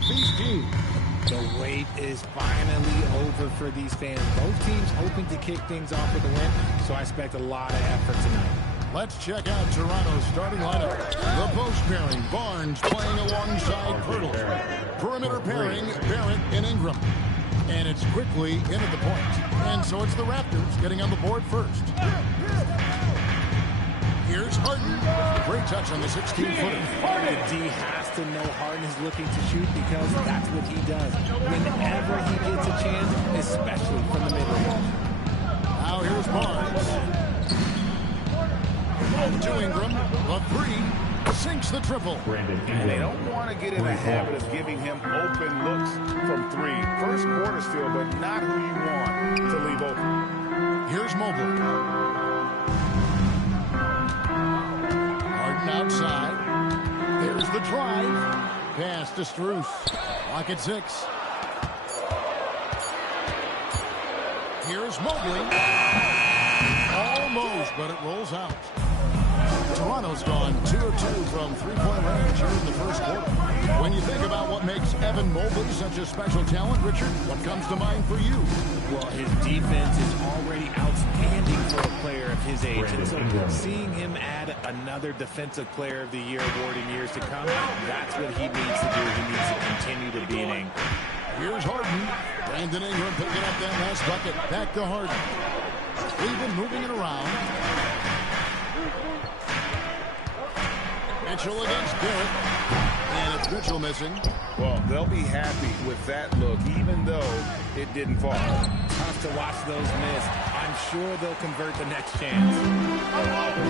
Southeast team. The wait is finally over for these fans. Both teams hoping to kick things off with a win, so I expect a lot of effort tonight. Let's check out Toronto's starting lineup. The post pairing, Barnes playing alongside Pirtle. Perimeter pairing, Barrett and Ingram. And it's quickly in at the point. And so it's the Raptors getting on the board first. Here's Harden. Great touch on the 16-footer. The D has to know Harden is looking to shoot because that's what he does. Whenever he gets a chance, especially from the mid-range. Now here's Barnes. To Ingram. A three. Sinks the triple. And they don't want to get in the habit of giving him open looks from three. First quarter still, but not who you want to leave open. Here's Mobley. Harden outside. There's the drive. Pass to Strus. Clock at 6. Here's Mobley. Almost, but it rolls out. Toronto's gone 2 of 2 from three-point range here in the first quarter. When you think about what makes Evan Mobley such a special talent, Richard, what comes to mind for you? Well, his defense is already outstanding for a player of his age. And so seeing him add another Defensive Player of the Year award in years to come, that's what he needs to do. He needs to continue to be an anchor. Here's Harden. Brandon Ingram picking up that last bucket. Back to Harden. Cleveland moving it around. Mitchell against Barrett. And it's Mitchell missing. Well, they'll be happy with that look, even though it didn't fall. Tough to watch those miss. I'm sure they'll convert the next chance.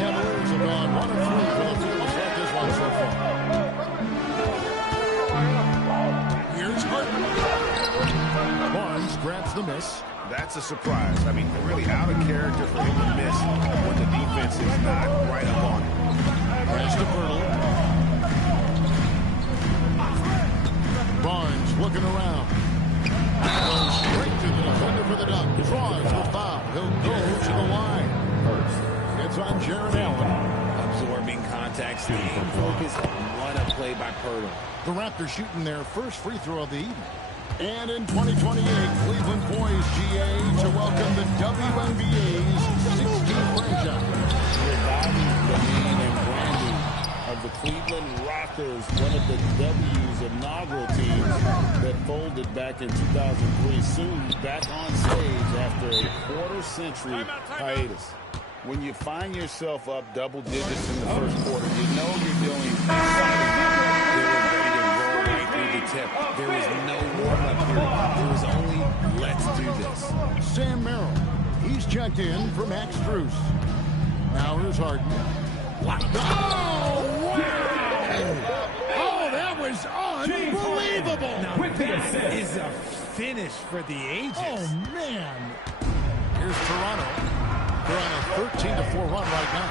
Cavaliers have gone 1 of 3 for the field throughout this one so far. Here's Harden. Barnes grabs the miss. That's a surprise. I mean, really out of character for him to miss when the defense is not right up on him. Pass to Pirtle. Barnes looking around. Goes straight to the defender for the dunk. Draws the foul. He'll go to the line. It's on Jared Allen. Absorbing contact, staying focused. What a play by Pirtle. The Raptors shooting their first free throw of the evening. And in 2028, Cleveland poised GA to welcome the WNBA's 16th franchise. Reviving the name and branding of the Cleveland Rockers, one of the W's inaugural teams that folded back in 2003, soon back on stage after a quarter-century hiatus. When you find yourself up double digits in the first quarter, you know you're doing something. Tip. There was no warm-up here. There was only, let's do this. Sam Merrill. He's checked in for Max Strus. Now here's Harden. What? Oh, wow! Oh, that was unbelievable! Now that is a finish for the ages. Oh, man. Here's Toronto. They're on a 13-4 run right now.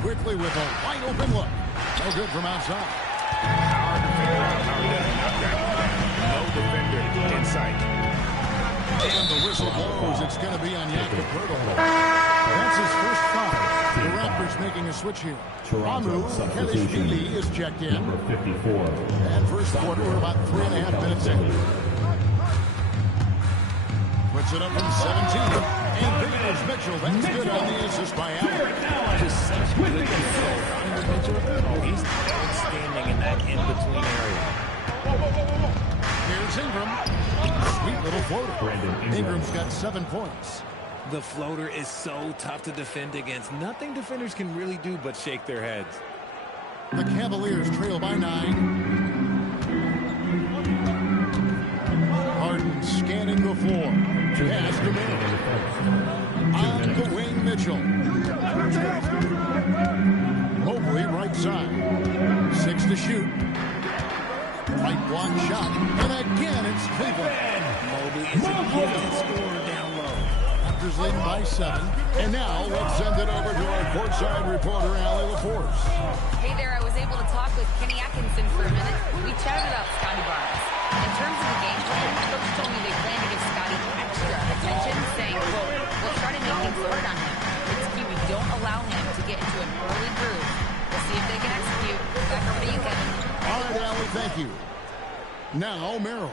Quickly with a wide open look. No good from outside. No defender in sight. And the whistle blows. It's going to be on Jakob Poeltl. That's his first foul. The Raptors making a switch here. Amu Kelishvili is checked in. And first quarter, we're about 3.5 minutes in. Puts it up from 17. And there's Mitchell. That's good on the assist by Allen. Just such good control. Oh, he's outstanding in that in-between area. Here's Ingram. Sweet little floater. Ingram's got 7 points. The floater is so tough to defend against. Nothing defenders can really do but shake their heads. The Cavaliers trail by 9. Harden scanning the floor. Pass to Mitchell. On the wing, Mitchell. Mobley right side. 6 to shoot. Right block shot. And again, it's Cleveland. Mobley is a gifted scorer down low. Raptors leading by 7. And now let's send it over to our courtside reporter, Allie LaForce. Hey there, I was able to talk with Kenny Atkinson for a minute. We chatted about Scotty Barnes. In terms of the game plan, coach told me they plan to give Scotty extra attention, saying, quote, we'll try to make things hard on him. It's key we don't allow him to get into an early groove. We'll see if they can execute. Back over to you, Kevin. thank you. Now Merrill.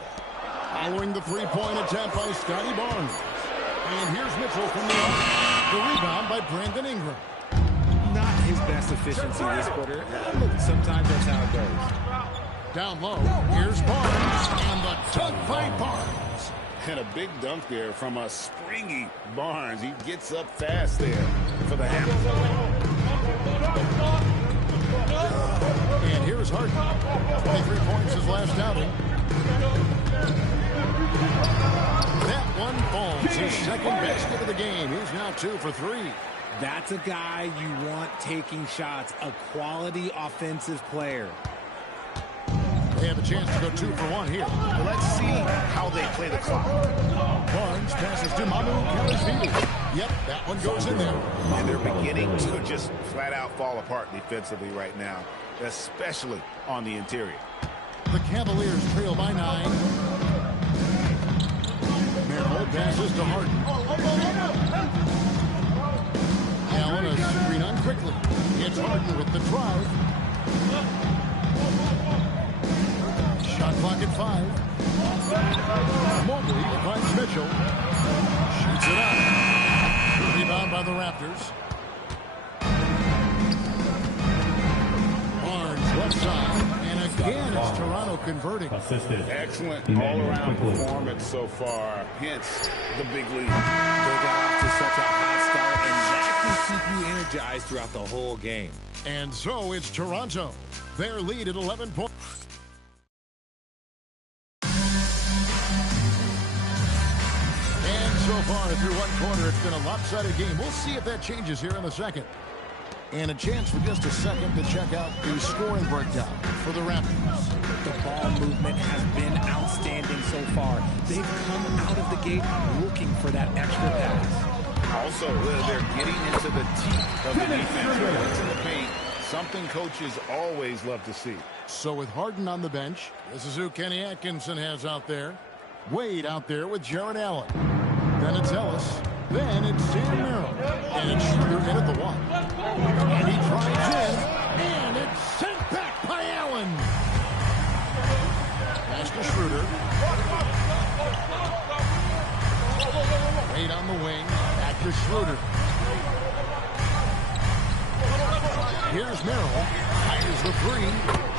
Following the three-point attempt by Scotty Barnes. And here's Mitchell from the arc. The rebound by Brandon Ingram. Not his best efficiency this quarter. Look, sometimes that's how it goes. Down low, here's Barnes. And the dunk by Barnes. And a big dunk there from a springy Barnes. He gets up fast there for the half. And here's Harden. 23 points his last outing. That one falls. His second basket of the game. He's now 2 for 3. That's a guy you want taking shots, a quality offensive player. They have a chance to go 2 for 1 here. Let's see how they play the clock. Barnes passes to Kelly. Yep, that one goes in there. And they're beginning to just flat out fall apart defensively right now, especially on the interior. The Cavaliers trail by 9. Merrill passes to Harden. Allen a screen on quickly. It's Harden with the drive. Shot clock at 5. Mobley finds Mitchell. Shoots it out. Rebound by the Raptors. Barnes left side. And again, it's Toronto converting. Excellent all-around performance so far. Hence the big lead. They got off to such a hot start, and that can keep you energized throughout the whole game. And so it's Toronto. Their lead at 11 points. And so far through one quarter, it's been a lopsided game. We'll see if that changes here in a second. And a chance for just a second to check out the scoring breakdown for the Raptors. The ball movement has been outstanding so far. They've come out of the gate looking for that extra pass. Also, they're getting into the teeth of the defense, into the paint, something coaches always love to see. So with Harden on the bench, this is who Kenny Atkinson has out there. Wade out there with Jared Allen. Then it's Ellis. Then it's Sam Merrill. And it's Schroeder in at the 1. And he drives in. And it's sent back by Allen. Pass to Schroeder. Wade on the wing. Back to Schroeder. Here's Merrill. Fires the 3.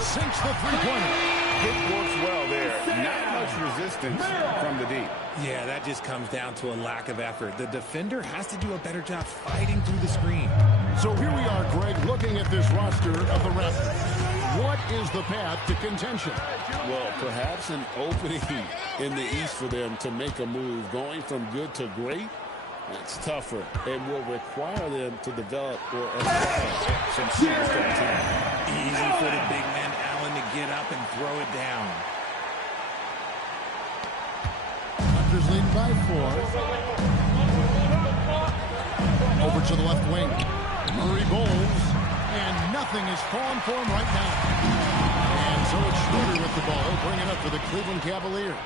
Sinks the three-pointer. It works well there. Not much resistance from the deep. Yeah, that just comes down to a lack of effort. The defender has to do a better job fighting through the screen. So here we are, Greg, looking at this roster of the Raptors. What is the path to contention? Well, perhaps an opening in the East for them to make a move. Going from good to great, that's tougher and will require them to develop or acquire some superstar talent. Easy for the big man Allen to get up and throw it down. Raptors lead by 4. Over to the left wing. Murray bowls, and nothing is falling for him right now. And so it's Schroeder with the ball. He'll bring it up for the Cleveland Cavaliers.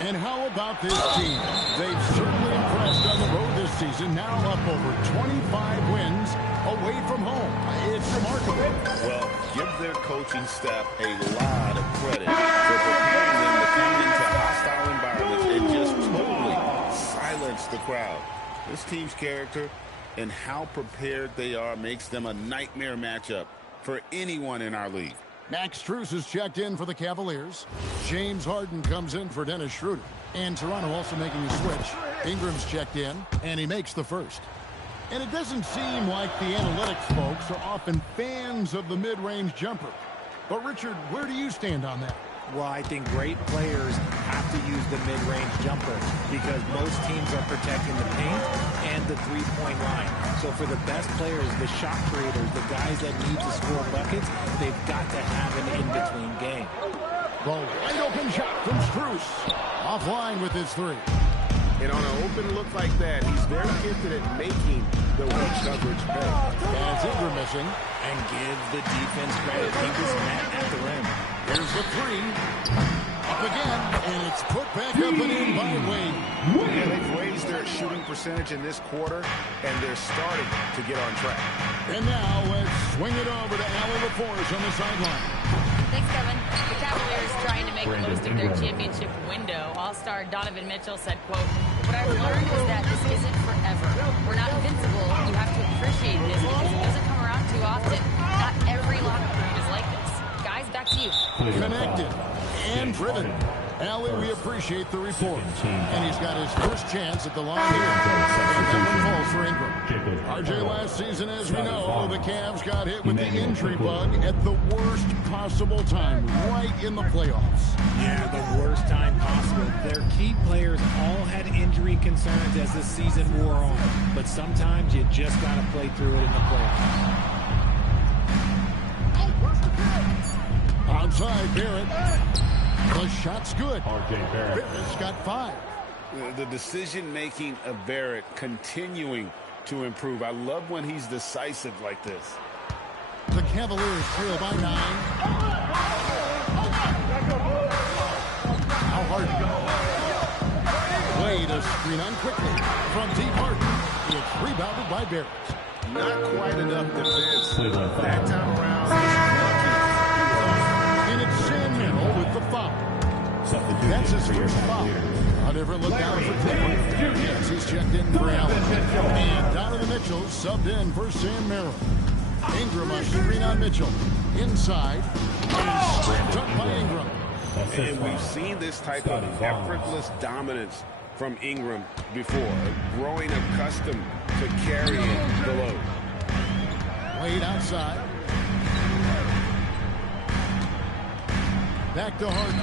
And how about this team? They've certainly impressed on the road this season. Now up over 25 wins away from home. It's remarkable. Well, give their coaching staff a lot of credit for preparing them to come into hostile environments and just totally silence the crowd. This team's character and how prepared they are makes them a nightmare matchup for anyone in our league. Max Strus is checked in for the Cavaliers. James Harden comes in for Dennis Schroeder. And Toronto also making a switch. Ingram's checked in, and he makes the first. And it doesn't seem like the analytics folks are often fans of the mid-range jumper. But, Richard, where do you stand on that? Well, I think great players have to use the mid-range jumper because most teams are protecting the paint and the three-point line. So for the best players, the shot creators, the guys that need to score buckets, they've got to have an in-between game. The wide open shot from Strus. Offline with his 3. And on an open look like that, he's very gifted at making the weak coverage pay. As Ingram missing. And give the defense credit. He was met at the rim. Here's the 3. Up again, and it's put back up and in by Wade. Yeah, they've raised their shooting percentage in this quarter, and they're starting to get on track. And now let's swing it over to Allen LaForge on the sideline. Thanks, Kevin. The Cavaliers trying to make the most of their championship window. All-star Donovan Mitchell said, quote, "What I've learned is that this isn't forever. We're not invincible. You have to appreciate this because it doesn't come around too often. Not every locker room is like this." Guys, back to you. Connected and driven. Allie, we appreciate the report. And he's got his first chance at the line here. And that one falls for Ingram. RJ, last season, as we know, the Cavs got hit with the injury bug at the worst possible time, right in the playoffs. Yeah, the worst time possible. Their key players all had injury concerns as the season wore on. But sometimes you just got to play through it in the playoffs. Onside, Barrett. The shot's good. Barrett's got 5. The decision-making of Barrett continuing to improve. I love when he's decisive like this. The Cavaliers trail by 9. How hard? Way to screen on quickly. From deep Harden. It's rebounded by Barrett. Not quite enough defense. That time around. And it's Sam Merrill with the foul. That's his first foul. A different look down for Clifford. Yes, he's checked in for Allen. And Donovan Mitchell subbed in for Sam Merrill. Ingram a screen on Mitchell. Inside. And scooped up by Ingram. And we've seen this type of effortless dominance from Ingram before. Growing accustomed to carrying the load. Wade outside. Back to Harden.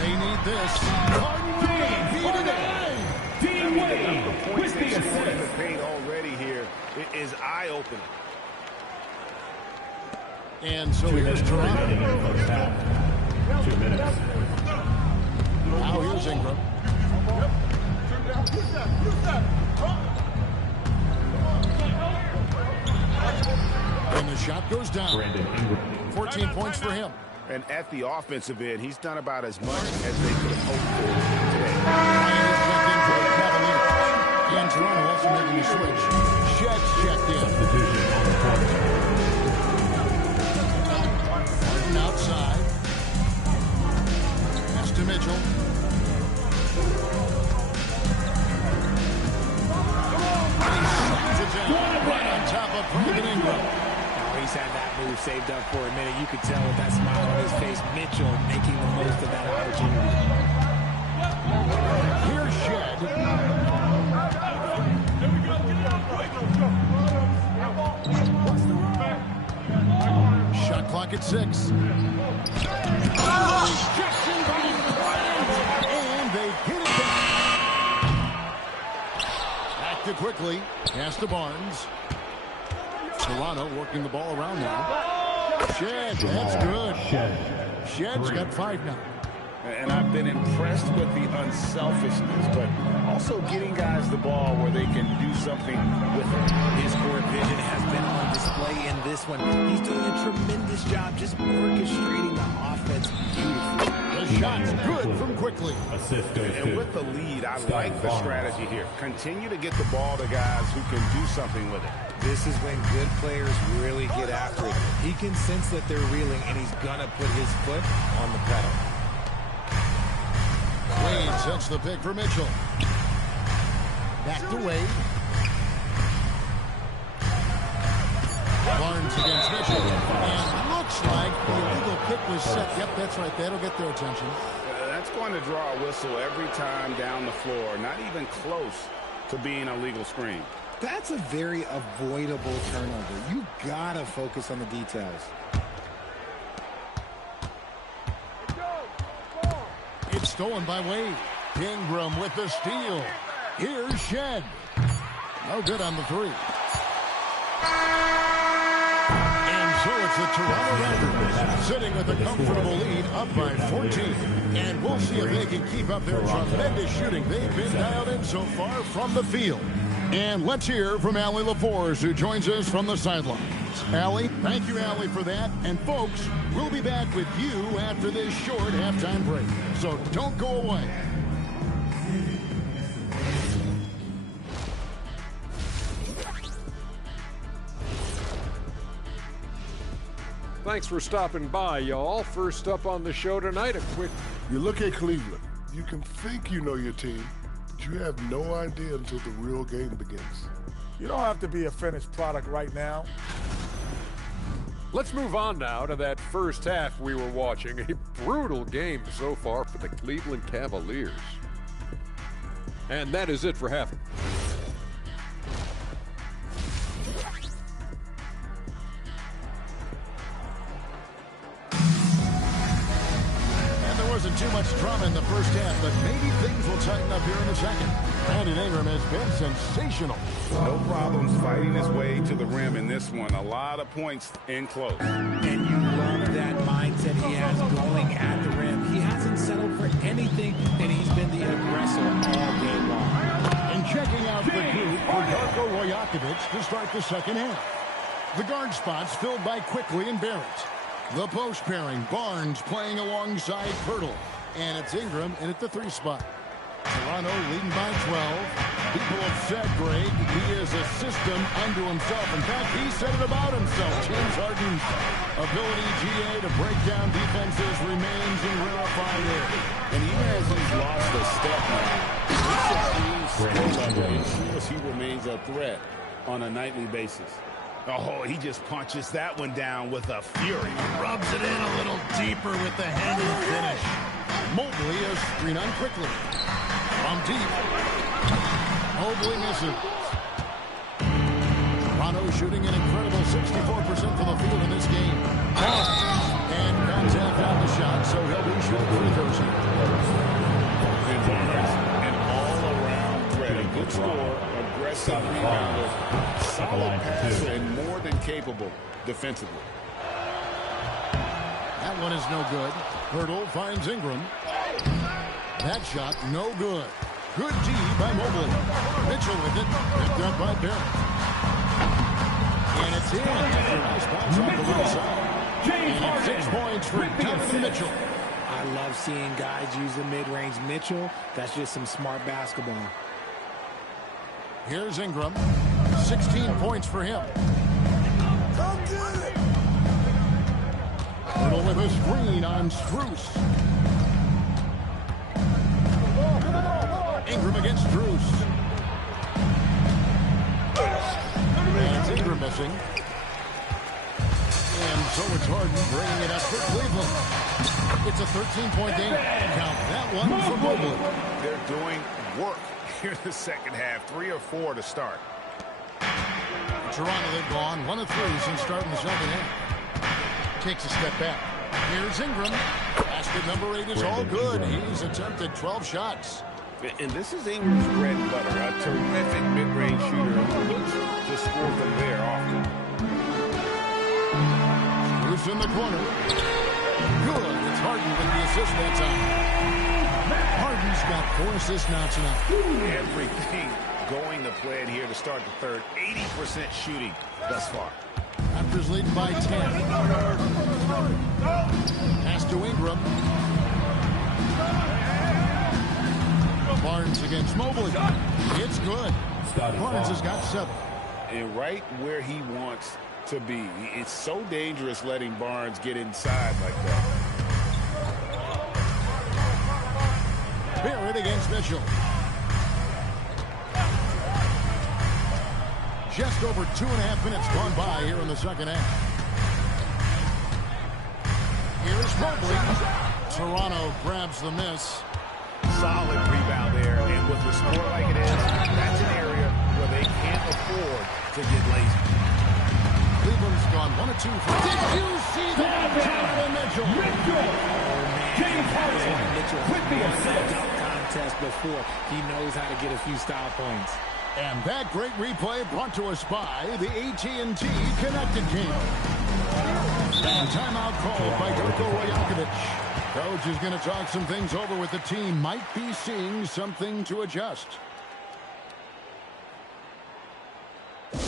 They need this. Harden beat it. The points they scored in the paint already here is eye-opening. And so here's Toronto. 2 minutes. Now here's Ingram. And the shot goes down. 14 points for him. And at the offensive end, he's done about as much as they could have hoped for today. Ryan is checked in for the Cavaliers. And Toronto also making a switch. Shed's checked in. Harden outside. Pass to Mitchell. And he slams it down right on top of Brandon Ingram. He's had that move saved up for a minute. You could tell with that smile on his face, Mitchell making the most of that opportunity. Here's Shed. Shot clock at 6. Rejection by Bryant. And they get it back. Acted quickly. Pass to Barnes. Toronto working the ball around now. Shed, that's good. Shed's got 5 now. And I've been impressed with the unselfishness, but also getting guys the ball where they can do something with it. His court vision has been on display in this one. He's doing a tremendous job just orchestrating the offense beautifully. The shot's good from quickly. And with the lead, I like the strategy here. Continue to get the ball to guys who can do something with it. This is when good players really get after it. He can sense that they're reeling, and he's going to put his foot on the pedal. Wade sets the pick for Mitchell. Back to Wade. Barnes against Mitchell. And looks like the illegal kick was set. Yep, that's right. That'll get their attention. That's going to draw a whistle every time down the floor. Not even close to being a legal screen. That's a very avoidable turnover. You got to focus on the details. It's stolen by Wade. Ingram with the steal. Here's Shed. No good on the 3. And so it's the Toronto Raptors sitting with a comfortable lead up by 14. And we'll see if they can keep up their tremendous shooting. They've been dialed in so far from the field. And let's hear from Allie LaForce, who joins us from the sidelines. Allie, thank you, Allie, for that. And folks, we'll be back with you after this short halftime break. So don't go away. Thanks for stopping by, y'all. First up on the show tonight, a quick... You look at Cleveland. You can think you know your team, but you have no idea until the real game begins. You don't have to be a finished product right now. Let's move on now to that first half we were watching. A brutal game so far for the Cleveland Cavaliers. And that is it for half. Wasn't too much drama in the first half, but maybe things will tighten up here in the second. Brandon Ingram has been sensational. No problems fighting his way to the rim in this one. A lot of points in close. And you love that mindset he has going at the rim. He hasn't settled for anything, and he's been the aggressor all game long. And checking out the group for Darko Rajakovic to start the second half. The guard spots filled by Quickly and Barrett. The post pairing, Barnes playing alongside Pirtle. And it's Ingram in at the 3 spot. Toronto leading by 12. People have said, Greg, he is a system unto himself. In fact, he said it about himself. James Harden's ability, GA, to break down defenses remains in rarefied air. And even as he's lost a step now, he remains a threat on a nightly basis. Oh, he just punches that one down with a fury. Rubs it in a little deeper with the handed finish. Mobley is screen on Quickly. From deep. Mobley misses. Toronto shooting an incredible 64% from the field in this game. And contact on the shot, so he'll be shooting free throws here. An all-around threat. A good score, aggressive rebounder, solid passer, and more than capable defensively. That one is no good. Pirtle finds Ingram. That shot no good. Good D by Mobley. Mitchell with it. Picked up by Barrett. And it's in after a nice bounce off the right side. And 6 points for Donovan Mitchell. I love seeing guys use the mid-range. Mitchell, that's just some smart basketball. Here's Ingram. 16 points for him. Pirtle with a screen on Strus. Ingram against Strus. And it's Ingram missing. And so it's Harden bringing it up for Cleveland. It's a 13-point game. Count that one for Mobley. They're doing work here in the second half. 3 or 4 to start. Toronto, they've gone 1 of 3 since starting the second half. Takes a step back. Here's Ingram. Basket number 8 is all good. He's attempted 12 shots. And this is Ingram's bread and butter. A terrific mid-range shooter who looks to score from there often. Bruce in the corner. Good. It's Harden with the assist that time. Harden's got 4 assists now tonight. Everything going to plan here to start the third. 80% shooting thus far. Raptors leading by 10. Pass to Ingram. Barnes against Mobley. It's good. Barnes has got 7. And right where he wants to be. It's so dangerous letting Barnes get inside like that. Barrett against Mitchell. Just over 2.5 minutes gone by here in the second half. Here's Mobley. Toronto grabs the miss. Solid rebound there, and with the score like it is, that's an area where they can't afford to get lazy. Cleveland's gone 1 of 2 for. Did you see that? Donovan Mitchell. James Harden. Mitchell has won that dunk contest before. He knows how to get a few style points. And that great replay brought to us by the AT&T Connected Game. And timeout called by Darko Rajakovic. Coach is going to talk some things over with the team. Might be seeing something to adjust. And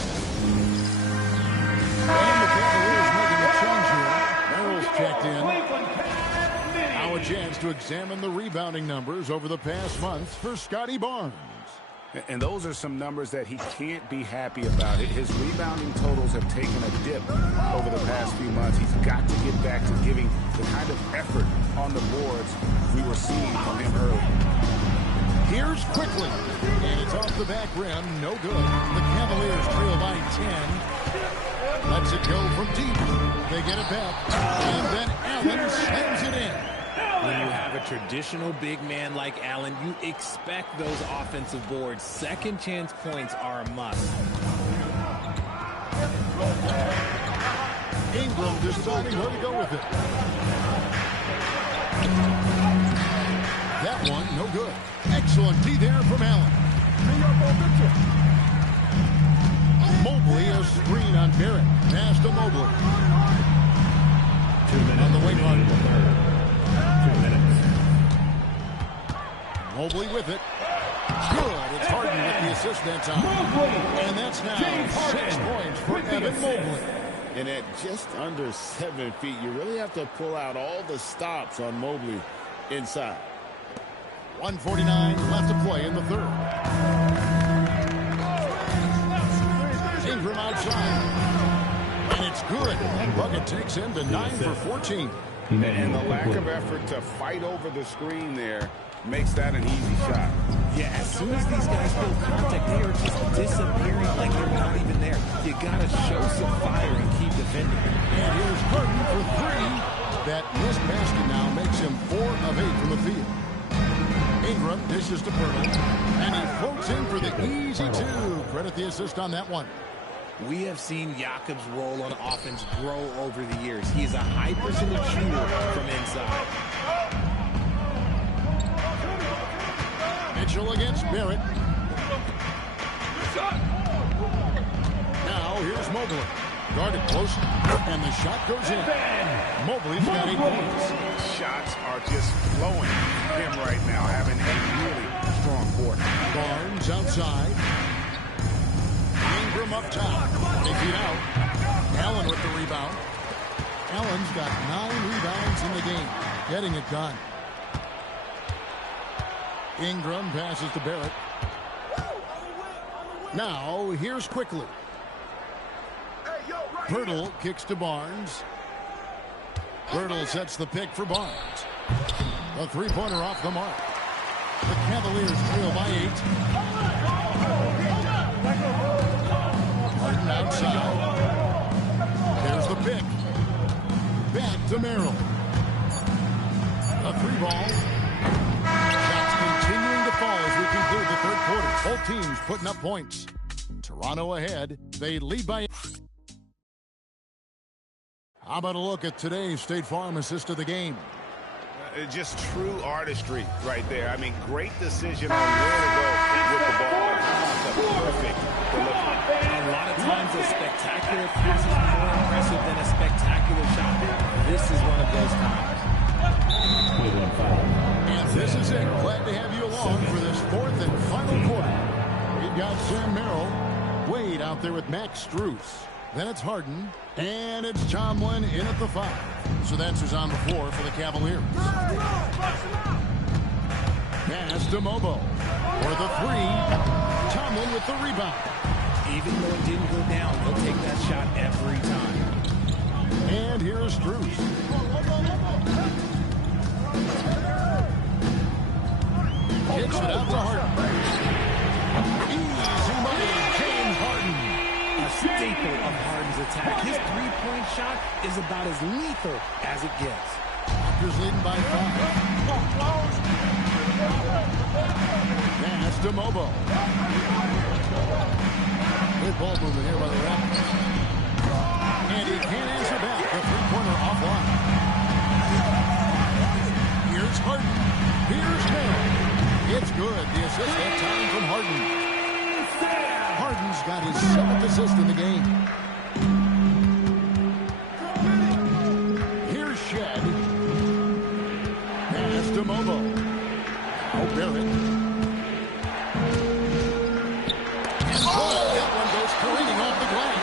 the Cavaliers making a change here. Merrill's checked in. Now a chance to examine the rebounding numbers over the past month for Scotty Barnes. And those are some numbers that he can't be happy about. His rebounding totals have taken a dip over the past few months. He's got to get back to giving the kind of effort on the boards we were seeing from him earlier. Here's quickly, and it's off the back rim, no good. The Cavaliers trail by 10. Lets it go from deep. They get it back, and then Allen slams it in. When you have a traditional big man like Allen, you expect those offensive boards. Second chance points are a must. Ingram deciding where to go with it. That one, no good. Excellent D there from Allen. Mobley, a screen on Barrett. Pass to Mobley. 2 minutes. On the wing line. 2 minutes. Mobley with it. Good. It's Harden with the assist that time. And that's now 6 points for Evan Mobley. And at just under 7 feet, you really have to pull out all the stops on Mobley inside. 1:49 left to play in the third. Ingram outside. And it's good. That bucket takes him to 9 for 14. And the lack of effort to fight over the screen there makes that an easy shot. Yeah, as soon as these guys feel contact, they are just disappearing like they're not even there. You got to show some fire and keep defending. And here's Harden for 3. That missed basket now makes him 4 of 8 from the field. Ingram dishes to Pirtle, and he floats in for the easy 2. Credit the assist on that one. We have seen Jakob's role on offense grow over the years. He's a high percentage shooter from inside. Mitchell against Barrett. Now here's Mobley. Guarded close, and the shot goes in. Mobley's got 8 points. Shots are just flowing him right now, having a really strong quarter. Barnes outside. Ingram up top. 20 feet out. Allen with the rebound. Allen's got 9 rebounds in the game. Getting it done. Ingram passes to Barrett. Now, here's quickly. Pirtle kicks to Barnes. Pirtle sets the pick for Barnes. The three-pointer off the mark. The Cavaliers trail by 8. Harden outside. There's the pick. Back to Merrill. A 3-ball. Shots continuing to fall as we conclude the third quarter. Both teams putting up points. Toronto ahead. They lead by 8. How about a look at today's State Farm assist of the game? Just true artistry right there. I mean, great decision on where to go with the ball. And how about the perfect delivery? A lot of times a spectacular pass is more impressive than a spectacular shot. This is one of those times. And this is it. Glad to have you along for this 4th and final quarter. We've got Sam Merrill, Wade out there with Max Strus. Then it's Harden, and it's Tomlin in at the 5. So that's who's on the floor for the Cavaliers. Pass to Mobo for the 3. Tomlin with the rebound. Even though it didn't go down, he'll take that shot every time. And here's Strus. Kicks it out to Harden. Easy money, James Harden. A staple of Harden's attack. His three-point shot is about as lethal as it gets. Raptors leading by 5. Pass to Mobo. Good ball movement here by the Raptors. And he can't answer back. The three-pointer offline. Here's Harden. Here's Merrill. It's good. The assist that time from Harden. Harden's got his 7th assist in the game. Here's Shed. Pass to Mobo. Oh, Barrett. And that one goes careening off the glass.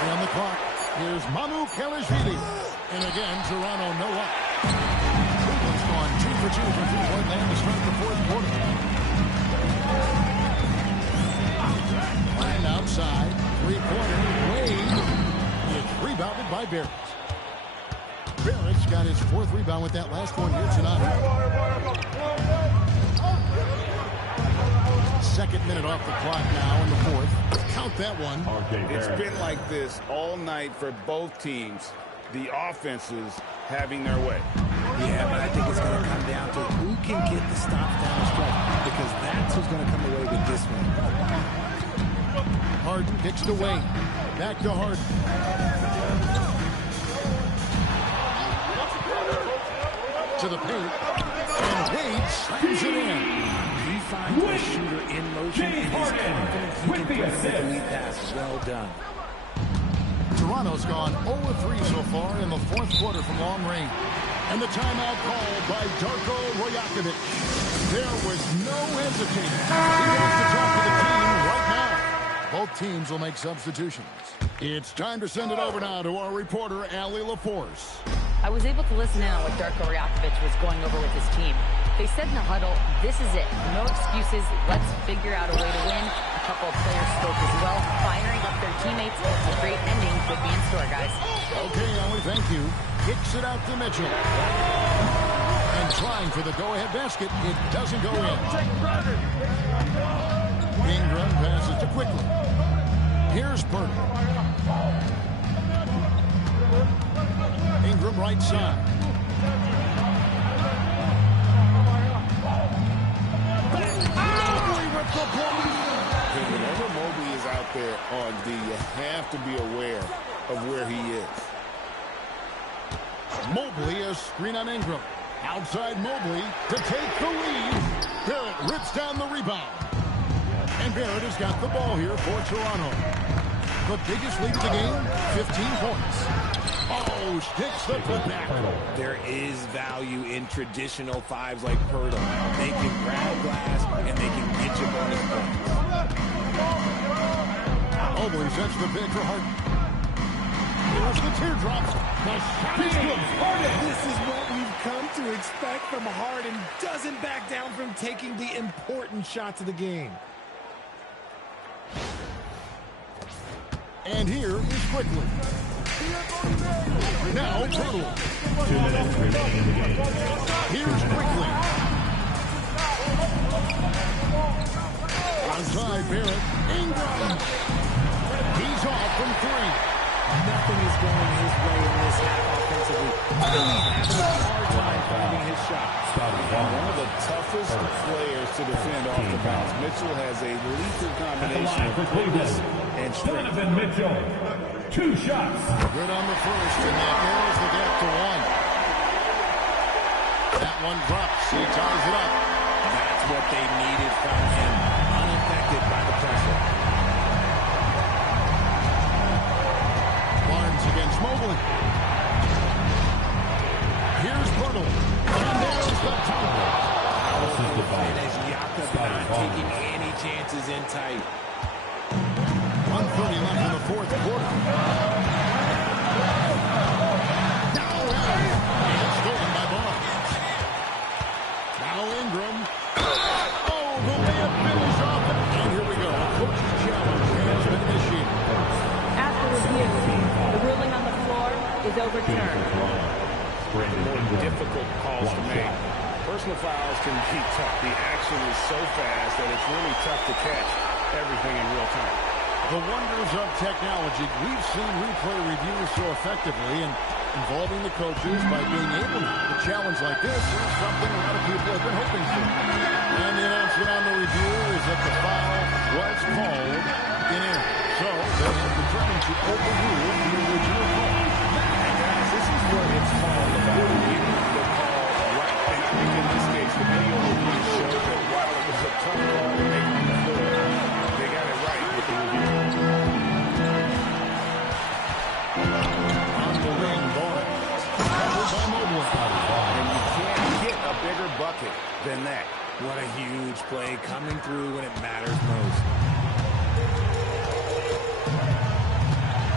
And on the clock, here's Mamu Kelishvili. And again, Toronto no luck. Cleveland's gone 2 for 2 from three-point land to start the 4th quarter. And outside, three-pointer, Wade. It's rebounded by Barrett. Barrett's got his fourth rebound with that last one here tonight. Second minute off the clock now in the fourth. Count that one. It's been like this all night for both teams. The offenses having their way. Yeah, but I think it's going to come down to who can get the stops down the stretch, because that's who's going to come away with this one. Harden kicks to Wade. Back to Harden. To the paint. And Wade slams it in. He finds a shooter in motion and he's confident he can play the lead pass. Well done. Toronto's gone 0-3 so far in the fourth quarter from long range. And the timeout called by Darko Rajakovic. There was no hesitating. He wants to talk to the team right now. Both teams will make substitutions. It's time to send it over now to our reporter, Allie LaForce. I was able to listen in on what Darko Rajakovic was going over with his team. They said in the huddle, this is it. No excuses. Let's figure out a way to win. A couple of players spoke as well, firing up their teammates. A great ending could be in store, guys. Okay, Allie, thank you. Kicks it out to Mitchell. And trying for the go-ahead basket. It doesn't go in. Ingram passes to Quickly. Here's Burton. Ingram right side. Mobley with the block. Whenever Mobley is out there on D, you have to be aware of where he is. Mobley, a screen on Ingram. Outside Mobley to take the lead. Barrett rips down the rebound. And Barrett has got the ball here for Toronto. The biggest lead of the game, 15 points. Oh, sticks the putback. There is value in traditional fives like Pirtle. They can grab glass and they can get you bonus points. Mobley sets the pick for Harden. Here's the teardrops. The shot is good. This is what we've come to expect from Harden. Doesn't back down from taking the important shots of the game. And here is Quickly. Now Pirtle. 2 minutes remaining in the game. Here's Quickly. Outside Barrett. Ingram. He's off from three. Nothing is going his way in this half offensively. He's having a hard time finding his shots. One of the toughest players to defend off the bounce. Mitchell has a lethal combination of quickness and strength. Donovan Mitchell, 2 shots. Good on the first, and that narrows the gap to 1. That one drops. He ties it up. That's what they needed from him. Unaffected by the pressure. Barnes against Mobley. Here's Pirtle. And there's the top. Finish. Jakob not taking any chances in tight. 1:30 left in the fourth quarter. Now it's stolen by Barnes. Now Ingram. Oh, the layup finish off. And here we go. A coach's challenge has been initiated. After review, the ruling on the floor is overturned. More difficult calls to make. Personal fouls can be tough. The action is so fast that it's really tough to catch everything in real time. The wonders of technology. We've seen replay reviews so effectively, and involving the coaches by being able to challenge like this is something a lot of people have been hoping for. And the announcement on the review is that the foul was called in error. So they have determined to overrule the original call. And guys, this is what it's all about. Getting the call right. And I think in this case, the video review showed that while it was a tough call to make on the floor, they got it right with the review. On the wing, Barnes. Covered by Mobley. And you can't get a bigger bucket than that. What a huge play coming through when it matters most.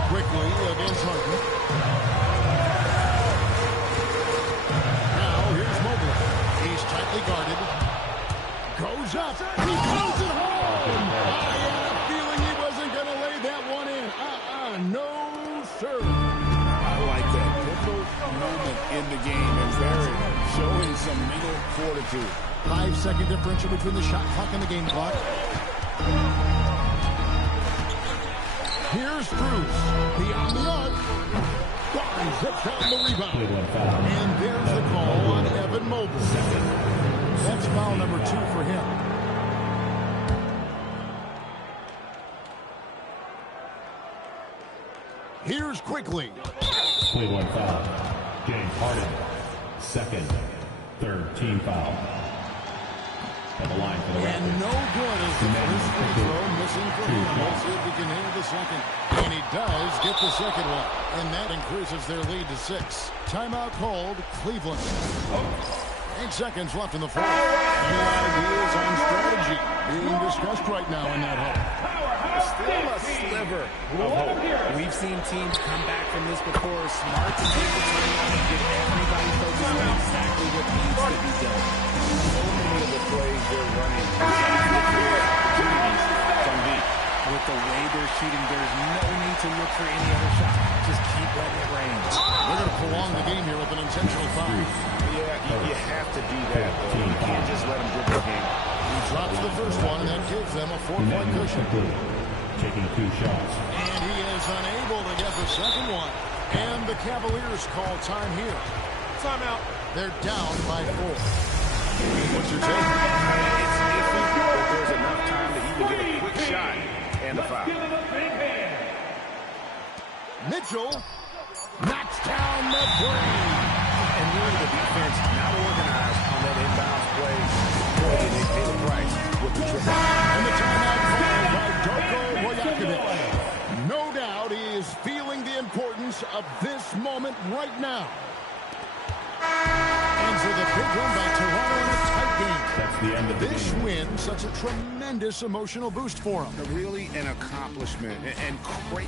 Quickly against Harden. Now here's Mobley. He's tightly guarded. Goes up. He throws it home. serve. I like that. Pivotal moment in the game, and Barrett showing some mental fortitude. 5-second differential between the shot clock and the game clock. Here's Cruz. Beyond the arc. Barnes hits down the rebound. And there's the call on Evan Mobley. That's foul number 2 for him. Here's Quickly. Play 1 foul. James Harden. Second, third team foul. At the line for the And no good as the first free throw missing for him. Let's see if he can handle the second. And he does get the second one. And that increases their lead to 6. Timeout called, Cleveland. 8 seconds left in the fourth. Any ideas on strategy being discussed right now in that hole? Still a sliver of hope. We've seen teams come back from this before. Smart to take the time and get everybody focused on exactly what needs to be done. So many of the plays they're running opportunities from deep. With the way they're shooting, there's no need to look for any other shot. Just keep letting it rain. We're going to prolong the game here with an intentional foul. Yeah, you have to do that, though. You can't just let them dribble the game. He drops the first one, and that gives them a 4-point cushion. Taking 2 shots. And he is unable to get the second one. And the Cavaliers call time here. Timeout. They're down by 4. What's your take? It's iffy, but there's enough time to even get a quick shot and a foul. Mitchell knocks down the three. And really the defense not organized on that inbounds play. Boy, they pay the price with the triple. And the timeout called by Darko Rajakovic. No doubt he is feeling the importance of this moment right now. Ends with a big run by Toronto in a tight game. That's the end of the This game. win such a tremendous emotional boost for him. Really an accomplishment and great.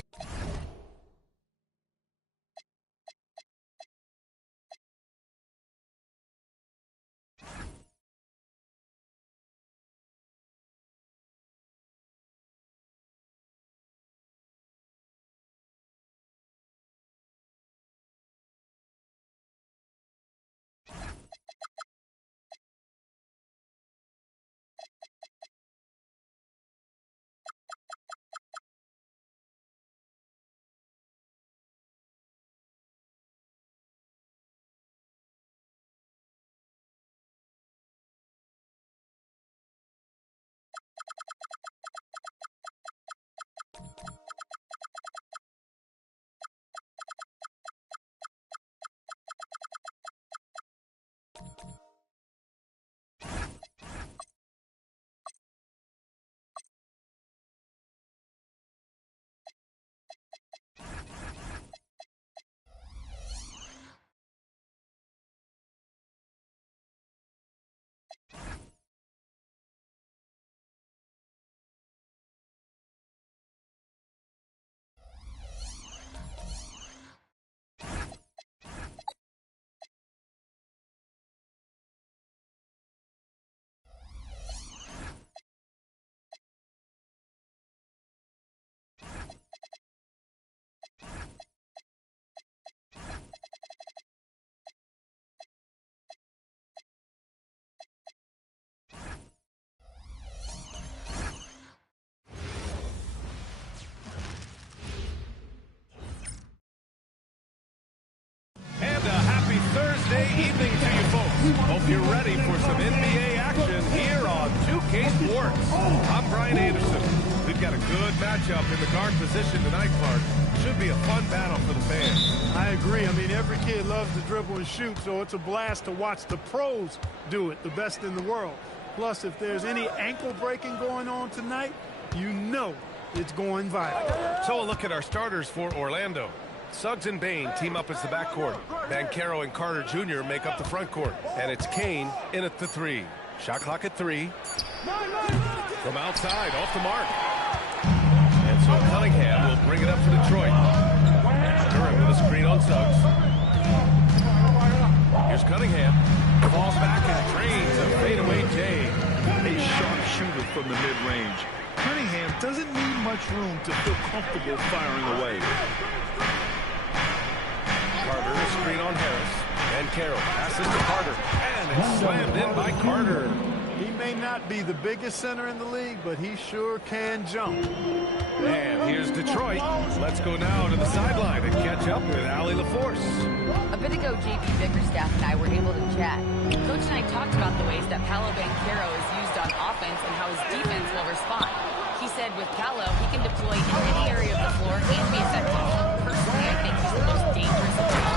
Evening to you folks. Hope you're ready for some NBA action here on 2K Sports. I'm Brian Anderson. We've got a good matchup in the guard position tonight, Clark. Should be a fun battle for the fans. I agree. I mean, every kid loves to dribble and shoot, so it's a blast to watch the pros do it, the best in the world. Plus, if there's any ankle breaking going on tonight, you know it's going viral. So a look at our starters for Orlando. Suggs and Bain team up as the backcourt. Banchero and Carter Jr. make up the front court. And it's Kane in at the 3. Shot clock at 3. From outside, off the mark. And so Cunningham will bring it up for Detroit. Curran with a screen on Suggs. Here's Cunningham. Falls back and drains a fadeaway J. A sharp shooter from the mid-range. Cunningham doesn't need much room to feel comfortable firing away. Bancaro passes to Carter, and it's slammed in by Carter. He may not be the biggest center in the league, but he sure can jump. And here's Detroit. Let's go now to the sideline and catch up with Allie LaForce. A bit ago, JP Bickerstaff and I were able to chat. Coach and I talked about the ways that Paolo Banchero is used on offense and how his defense will respond. He said with Paolo, he can deploy in any area of the floor and be effective. Personally, I think he's the most dangerous of all.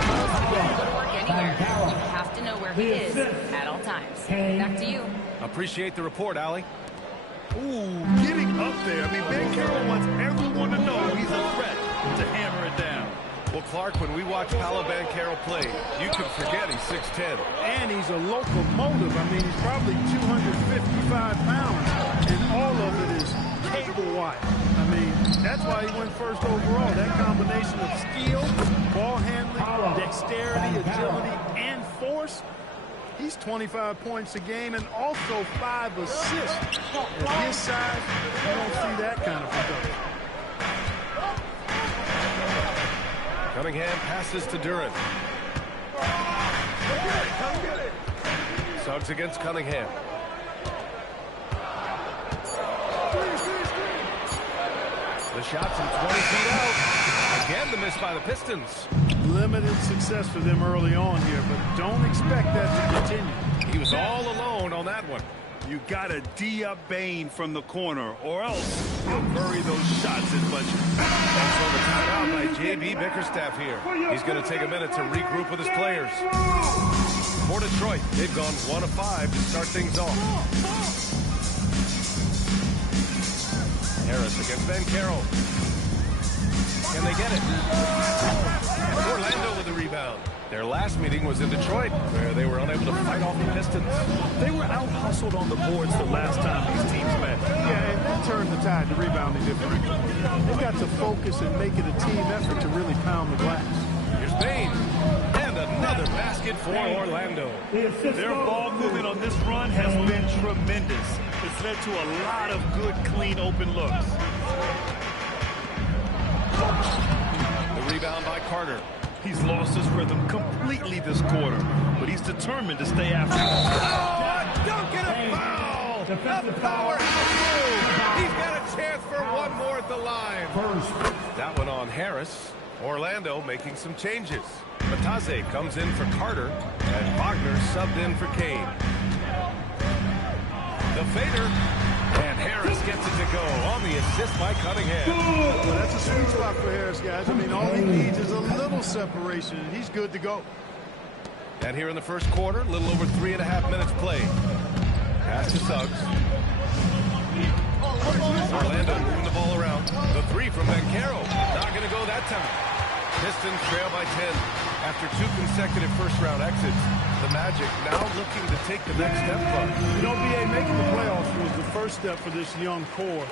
He can go to work anywhere. You have to know where he is at all times. Back to you. Appreciate the report, Allie. Ooh, getting up there. I mean, Bancaro wants everyone to know he's a threat to hammer it down. Well, Clark, when we watch Paolo Banchero play, you can forget he's 6'10". And he's a locomotive. I mean, he's probably 255 pounds, and all of it is cable wire. I mean, that's why he went first overall. That combination of skill, ball handling, dexterity, agility, and force. He's 25 points a game and also 5 assists. At his size, you don't see that kind of production. Cunningham passes to Duran. Suggs against Cunningham. The shot from 20 feet out. Again, the miss by the Pistons. Limited success for them early on here, but don't expect that to continue. He was all alone on that one. You got to D-up Bane from the corner, or else he'll bury those shots as much. That's over timeout by J.B. Bickerstaff here. He's going to take a minute to regroup with his players. For Detroit, they've gone 1 of 5 to start things off. Harris against Banchero. Can they get it? Orlando with the rebound. Their last meeting was in Detroit, where they were unable to fight off the Pistons. They were out-hustled on the boards the last time these teams met. Yeah, and that turned the tide to rebounding differential. They've got to focus and make it a team effort to really pound the glass. Here's Bane. And another basket for Orlando. Their ball movement on this run has been tremendous. It's led to a lot of good, clean, open looks. The rebound by Carter. He's lost his rhythm completely this quarter, but he's determined to stay after it. Oh, don't get a foul! The powerhouse move! He's got a chance for one more at the line. That one on Harris. Orlando making some changes. Matase comes in for Carter, and Wagner subbed in for Kane. The fader, and Harris gets it to go on the assist by Cunningham. Well, that's a sweet spot for Harris, guys. I mean, all he needs is a little separation, and he's good to go. And here in the first quarter, a little over 3.5 minutes played. Pass to Suggs. Orlando moving the ball around. The three from Banchero. Not going to go that time. Pistons trail by 10. After 2 consecutive first-round exits, the Magic now looking to take the next step forward. You know, B.A., making the playoffs was the first step for this young core.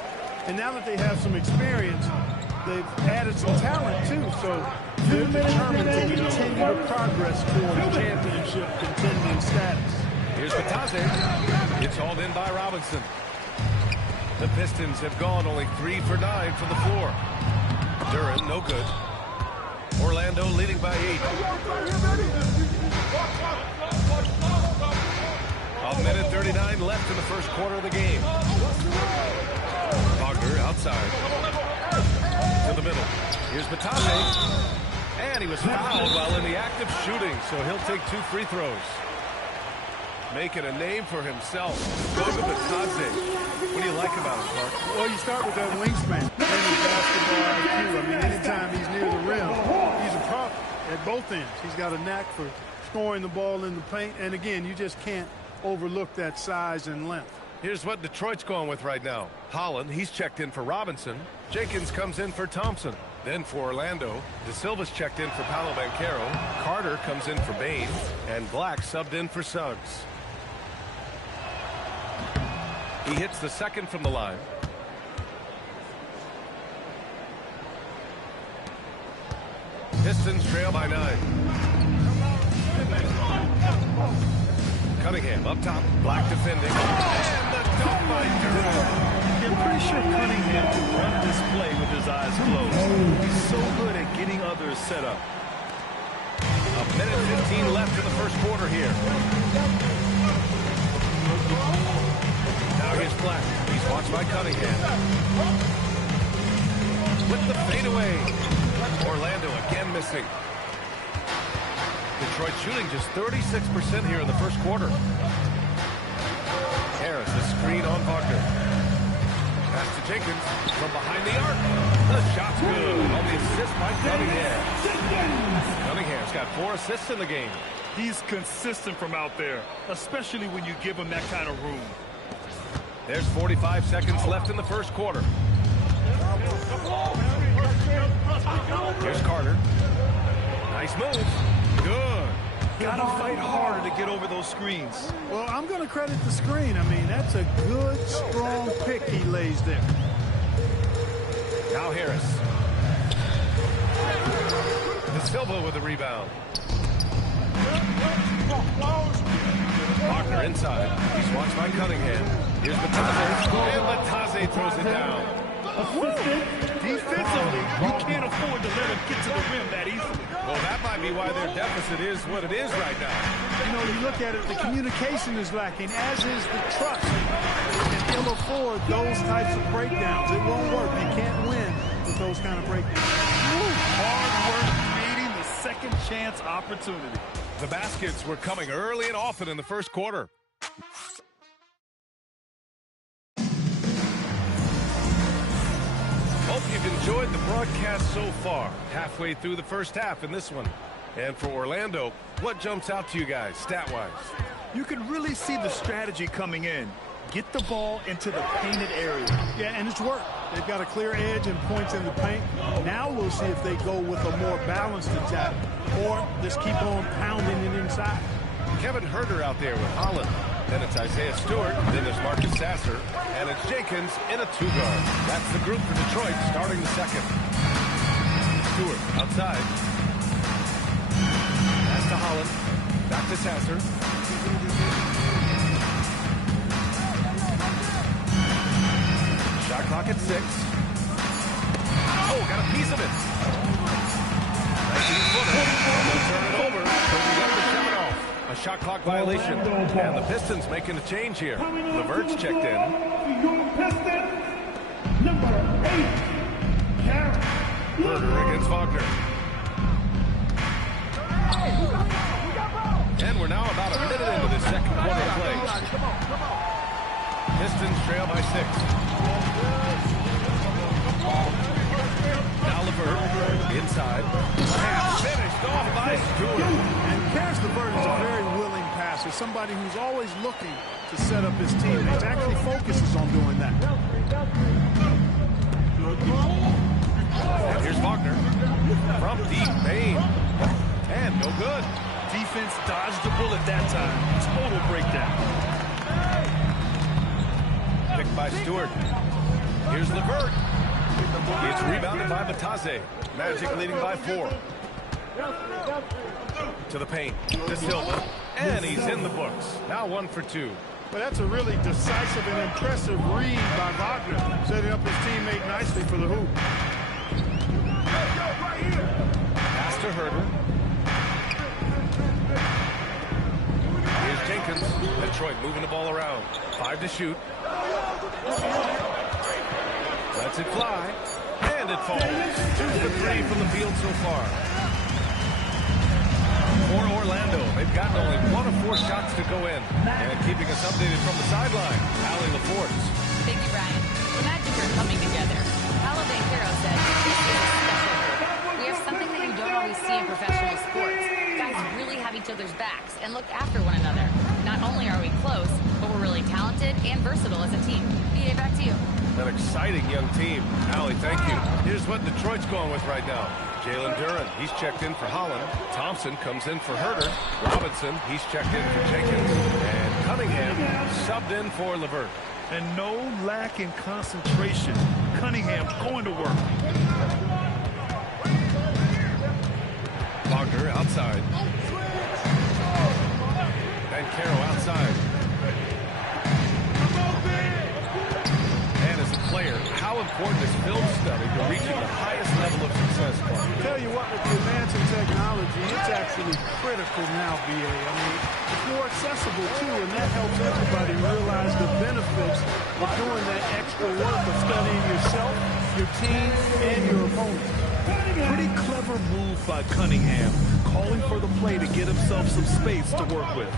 And now that they have some experience, they've added some talent, too. So they're determined to continue to progress towards championship contending status. Here's Matase. It's hauled in by Robinson. The Pistons have gone only 3 for 9 from the floor. Duran, no good. Orlando leading by 8. A minute 39 left in the first quarter of the game. Wagner outside. To the middle. Here's Matase. And he was fouled while in the act of shooting, so he'll take 2 free throws. Making a name for himself. Goga Matase. What do you like about him, Clark? Well, you start with that wingspan and his basketball IQ. I mean, anytime he's near the rim, he's a problem at both ends. He's got a knack for scoring the ball in the paint. And again, you just can't overlook that size and length. Here's what Detroit's going with right now. Holland, he's checked in for Robinson. Jenkins comes in for Thompson. Then for Orlando, De Silva's checked in for Paolo Banchero. Carter comes in for Bane. And Black subbed in for Suggs. He hits the second from the line. Pistons trail by 9. Cunningham up top. Black defending. And the dunk by Duran. I'm pretty sure Cunningham can run this play with his eyes closed. He's so good at getting others set up. A A minute 15 left in the first quarter here. Now here's Black. He's watched by Cunningham. With the fadeaway. Orlando again missing. Detroit shooting just 36% here in the first quarter. Harris, a screen on Wagner. Pass to Jenkins from behind the arc. The shot's good on the assist by Cunningham. Cunningham's got 4 assists in the game. He's consistent from out there, especially when you give him that kind of room. There's 45 seconds left in the first quarter. Here's Carter. Nice move. Good. Gotta fight harder to get over those screens. Well, I'm going to credit the screen. I mean, that's a good, strong pick he lays there. Now Harris. De Silva with the rebound. Wagner inside. He's watched by Cunningham. Here's Matazze. And Matazze throws it down. Defensively, you can't afford to let him get to the rim that easily. Well, that might be why their deficit is what it is right now. You know, you look at it, the communication is lacking, as is the trust. And he'll afford those types of breakdowns. It won't work. You can't win with those kind of breakdowns. Hard work creating the second chance opportunity. The baskets were coming early and often in the first quarter. Hope you've enjoyed the broadcast so far. Halfway through the first half in this one. And for Orlando, what jumps out to you guys, stat-wise? You can really see the strategy coming in. Get the ball into the painted area. Yeah, and it's worked. They've got a clear edge and points in the paint. Now we'll see if they go with a more balanced attack or just keep on pounding it inside. Kevin Huerter out there with Holland. Then it's Isaiah Stewart. Then there's Marcus Sasser. And it's Jenkins in a 2-guard. That's the group for Detroit starting the second. Stewart outside. Pass to Holland. Back to Sasser. Shot clock at 6. Oh, got a piece of it. 19-footer. They'll turn it over. Putting up the shot off. A shot clock violation. And the Pistons making a change here. LeVert's checked in. Number 8. Huerter against Wagner. And we're now about a minute into the second quarter of play. Pistons trail by 6. Now LeVert inside. Pass finished off by Stewart. And Karis LeVert is a very willing passer, somebody who's always looking to set up his teammates, actually focuses on doing that. And here's Wagner from deep. Bain. And no good. Defense dodged the bullet that time. Total breakdown. Picked by Stewart. Here's LeVert. It's rebounded by Matazze. Magic leading by 4. To the paint. De Silva. And he's in the books. Now 1 for 2. But that's a really decisive and impressive read by Wagner, setting up his teammate nicely for the hoop. Pass to Huerter. Here's Jenkins. Detroit moving the ball around. 5 to shoot. Lets it fly. And it falls. 2 for 3 from the field so far. For Orlando, they've gotten only 1 of 4 shots to go in. And keeping us updated from the sideline, Allie LaForce. Thank you, Brian. The Magic are coming together. Paolo Banchero said, "This is a special group. We have something that you don't always see in professional sports. Guys really have each other's backs and look after one another. Not only are we close, but we're really talented and versatile as a team." BA, back to you. An exciting young team. Allie, thank you. Here's what Detroit's going with right now. Jalen Duren, he's checked in for Holland. Thompson comes in for Huerter. Robinson, he's checked in for Jenkins. And Cunningham subbed in for LeVert. And no lack in concentration. Cunningham going to work. Wagner outside. Banchero outside. And as a player, how important is film study to reaching the highest level of success, Clark? I tell you what, with the advance in technology, it's actually critical now, BA. I mean, it's more accessible, too, and that helps everybody realize the benefits of doing that extra work of studying yourself, your team, and your opponent. Pretty clever move by Cunningham, calling for the play to get himself some space to work with.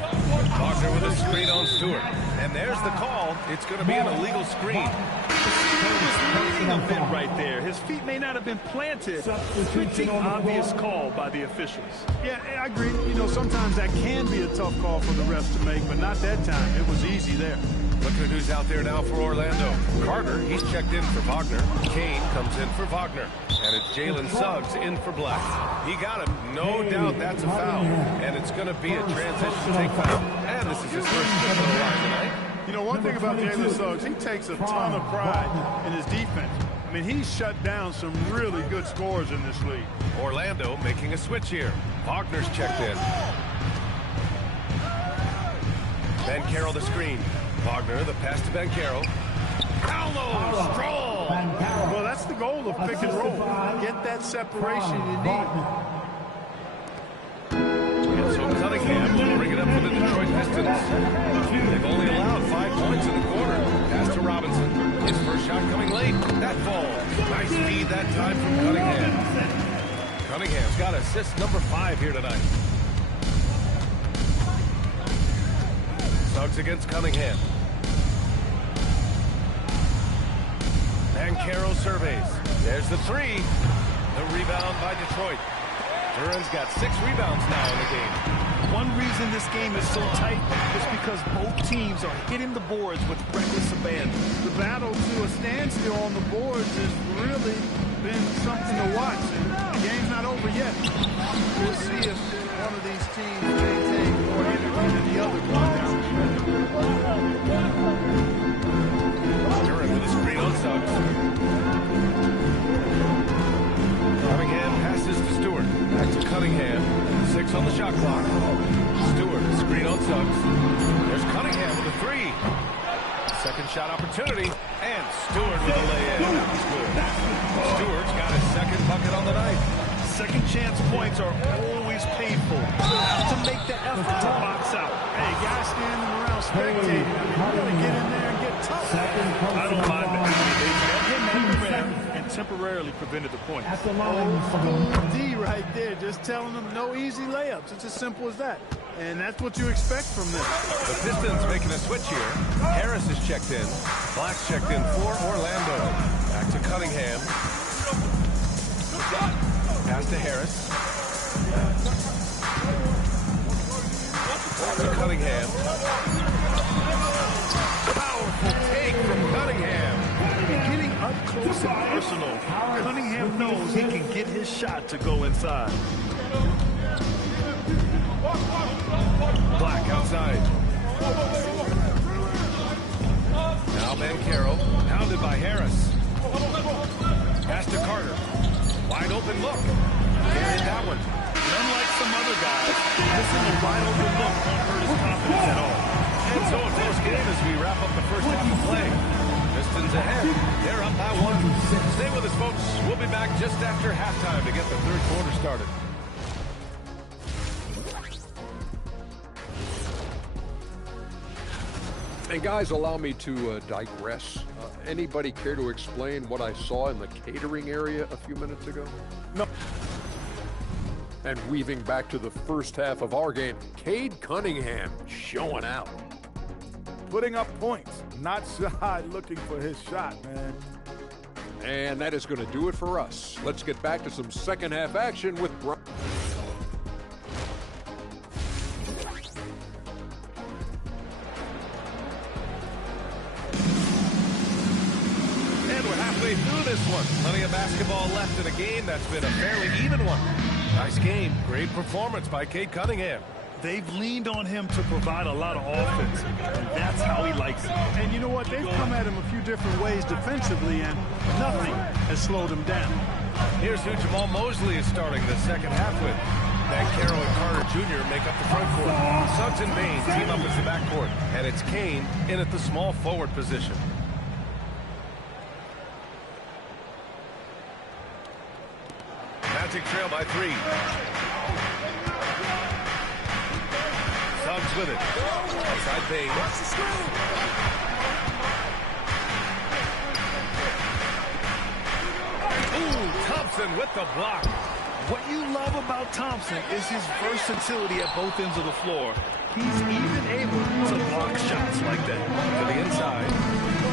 Wagner with a screen on Stewart. And there's the call. It's going to be an illegal screen. He was leaning a bit right there. His feet may not have been planted. Pretty obvious call by the officials. Yeah, I agree. You know, sometimes that can be a tough call for the refs to make, but not that time. It was easy there. Look at who's out there now for Orlando. Carter, he's checked in for Wagner. Kane comes in for Wagner. And it's Jalen Suggs in for Black. He got him. No doubt that's a foul. And it's going to be a transition take foul. And this is his first trip to the line tonight. You know, one thing about Jalen Suggs, he takes a ton of pride in his defense. I mean, he's shut down some really good scores in this league. Orlando making a switch here. Wagner's checked in. Ben Carroll the screen. Wagner, the pass to Ben Carroll. Paolo, strong. Well, that's the goal of pick and roll. Get that separation you need. And so Cunningham will bring it up for the Detroit Pistons. They've only allowed 5 points in the quarter. Pass to Robinson. His first shot coming late. That falls. Nice feed that time from Cunningham. Cunningham's got assist number 5 here tonight. Suggs against Cunningham. And Carroll surveys. There's the 3. The rebound by Detroit. Duran's got 6 rebounds now in the game. One reason this game is so tight is because both teams are hitting the boards with reckless abandon. The battle to a standstill on the boards has really been something to watch. And the game's not over yet. We'll see if one of these teams maintains more energy than the other going down. Duran with a screen on Suggs. Cunningham passes to Stewart. Back to Cunningham. 6 on the shot clock. Stewart, screen on Suggs. There's Cunningham with a 3. Second shot opportunity. And Stewart with a lay-in. That was good. Stewart's got his second bucket on the night. Second chance points are always painful. You have to make the effort to box out. Hey, guys standing around spectating. You gotta get in there and get tough. I don't mind that. They got him on the rim and temporarily prevented the points. Old D right there, just telling them no easy layups. It's as simple as that. And that's what you expect from them. The Pistons making a switch here. Harris is checked in. Black's checked in for Orlando. Back to Cunningham. Pass to Harris. Back to Cunningham. Powerful take from Cunningham. Getting up close and personal, Cunningham knows he can get his shot to go inside. Black outside. Now Ben Carroll, pounded by Harris. Pass to Carter. Wide open look. Can't hit that one. Unlike some other guys, missing a wide open look won't hurt his confidence at all. And so a close game as we wrap up the first half of play. Pistons ahead. They're up by 1. Stay with us, folks. We'll be back just after halftime to get the third quarter started. And guys, allow me to digress. Anybody care to explain what I saw in the catering area a few minutes ago? No. And weaving back to the first half of our game, Cade Cunningham showing out. Putting up points, not shy looking for his shot, man. And that is going to do it for us. Let's get back to some second half action with Brian. Through this one. Plenty of basketball left in a game that's been a fairly even one. Nice game. Great performance by Cade Cunningham. They've leaned on him to provide a lot of offense, and that's how he likes it. And you know what? They've come at him a few different ways defensively, and nothing has slowed him down. Here's who Jamal Mosley is starting the second half with. Van Carroll and Carter Jr. make up the front court. Suggs and Bain team up as the backcourt. And it's Kane in at the small forward position. Magic trail by 3. Suggs with it. Outside Bain. Ooh, Thompson with the block. What you love about Thompson is his versatility at both ends of the floor. He's even able to block shots like that. To the inside.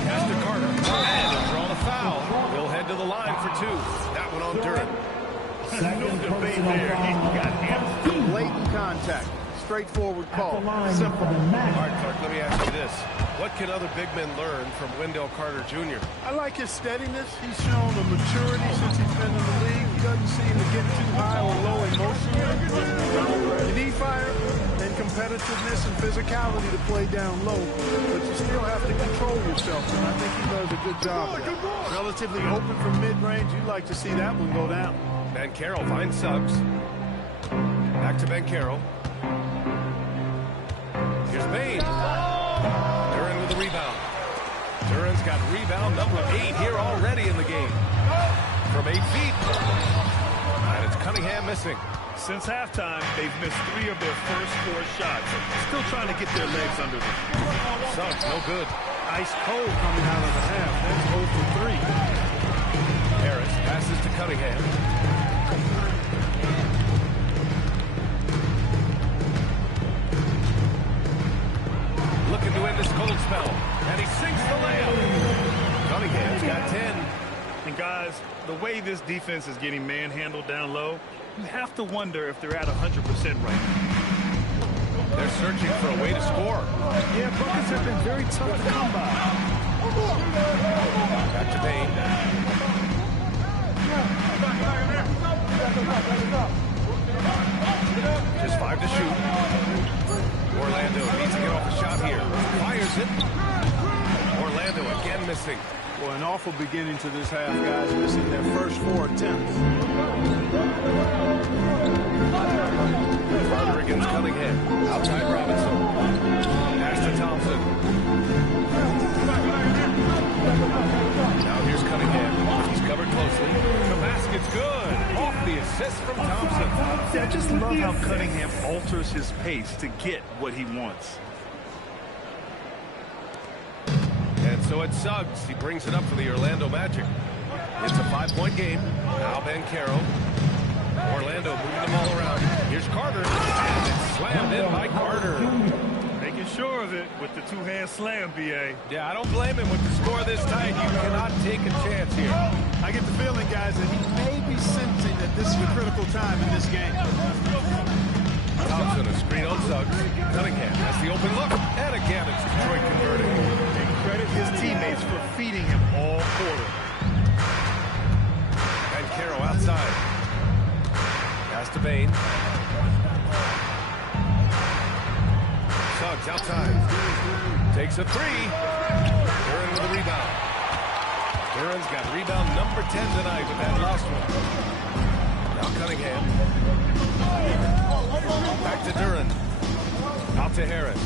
Pass to Carter. And he'll draw the foul. He'll head to the line for 2. That one on Durant. No debate there. He got him. Blatant contact. Straightforward call. Simple. All right, Clark, let me ask you this. What can other big men learn from Wendell Carter Jr.? I like his steadiness. He's shown a maturity since he's been in the league. He doesn't seem to get too high or low emotionally. You need fire and competitiveness and physicality to play down low, but you still have to control yourself, and I think he does a good job of that. Relatively open from mid-range. You'd like to see that one go down. Banchero finds Suggs. Back to Banchero. Here's Bain. Duran with the rebound. Duran's got rebound number 8 here already in the game. From 8 feet. And it's Cunningham missing. Since halftime, they've missed 3 of their first 4 shots. Still trying to get their legs under them. Suggs, no good. Ice cold coming out of the half. That's 0 for 3. Harris passes to Cunningham. Looking to end this cold spell. And he sinks the layup. Cunningham's got 10. And guys, the way this defense is getting manhandled down low, you have to wonder if they're at 100% right now. They're searching for a way to score. Yeah, buckets have been very tough to come by. Back to Bain. Just 5 to shoot. Orlando needs to get off a shot here. Fires it. Orlando again missing. Well, an awful beginning to this half, guys, missing their first 4 attempts. Carter against Cunningham. Outside Robinson. Pass to Thompson. Now here's Cunningham. He's covered closely. The basket's good. Off the assist from Thompson. I just love how Cunningham alters his pace to get what he wants. And so it's Suggs. He brings it up for the Orlando Magic. It's a 5-point game. Now Banchero. Orlando moving them all around. Here's Carter. And it's slammed in by Carter. Making sure of it with the 2-hand slam, B.A. Yeah, I don't blame him with the score this tight. You cannot take a chance here. I get the feeling, guys, that he may be sensing that this is a critical time in this game. Thompson, a screen on Suggs. Cunningham has the open look. And again, it's Detroit converting. And credit his teammates for feeding him all quarter. And Banchero outside. Pass to Bain. Suggs outside. Takes a 3. Duran with a rebound. Duran's got rebound number 10 tonight with that last one. Now Cunningham. Back to Duran. Out to Harris.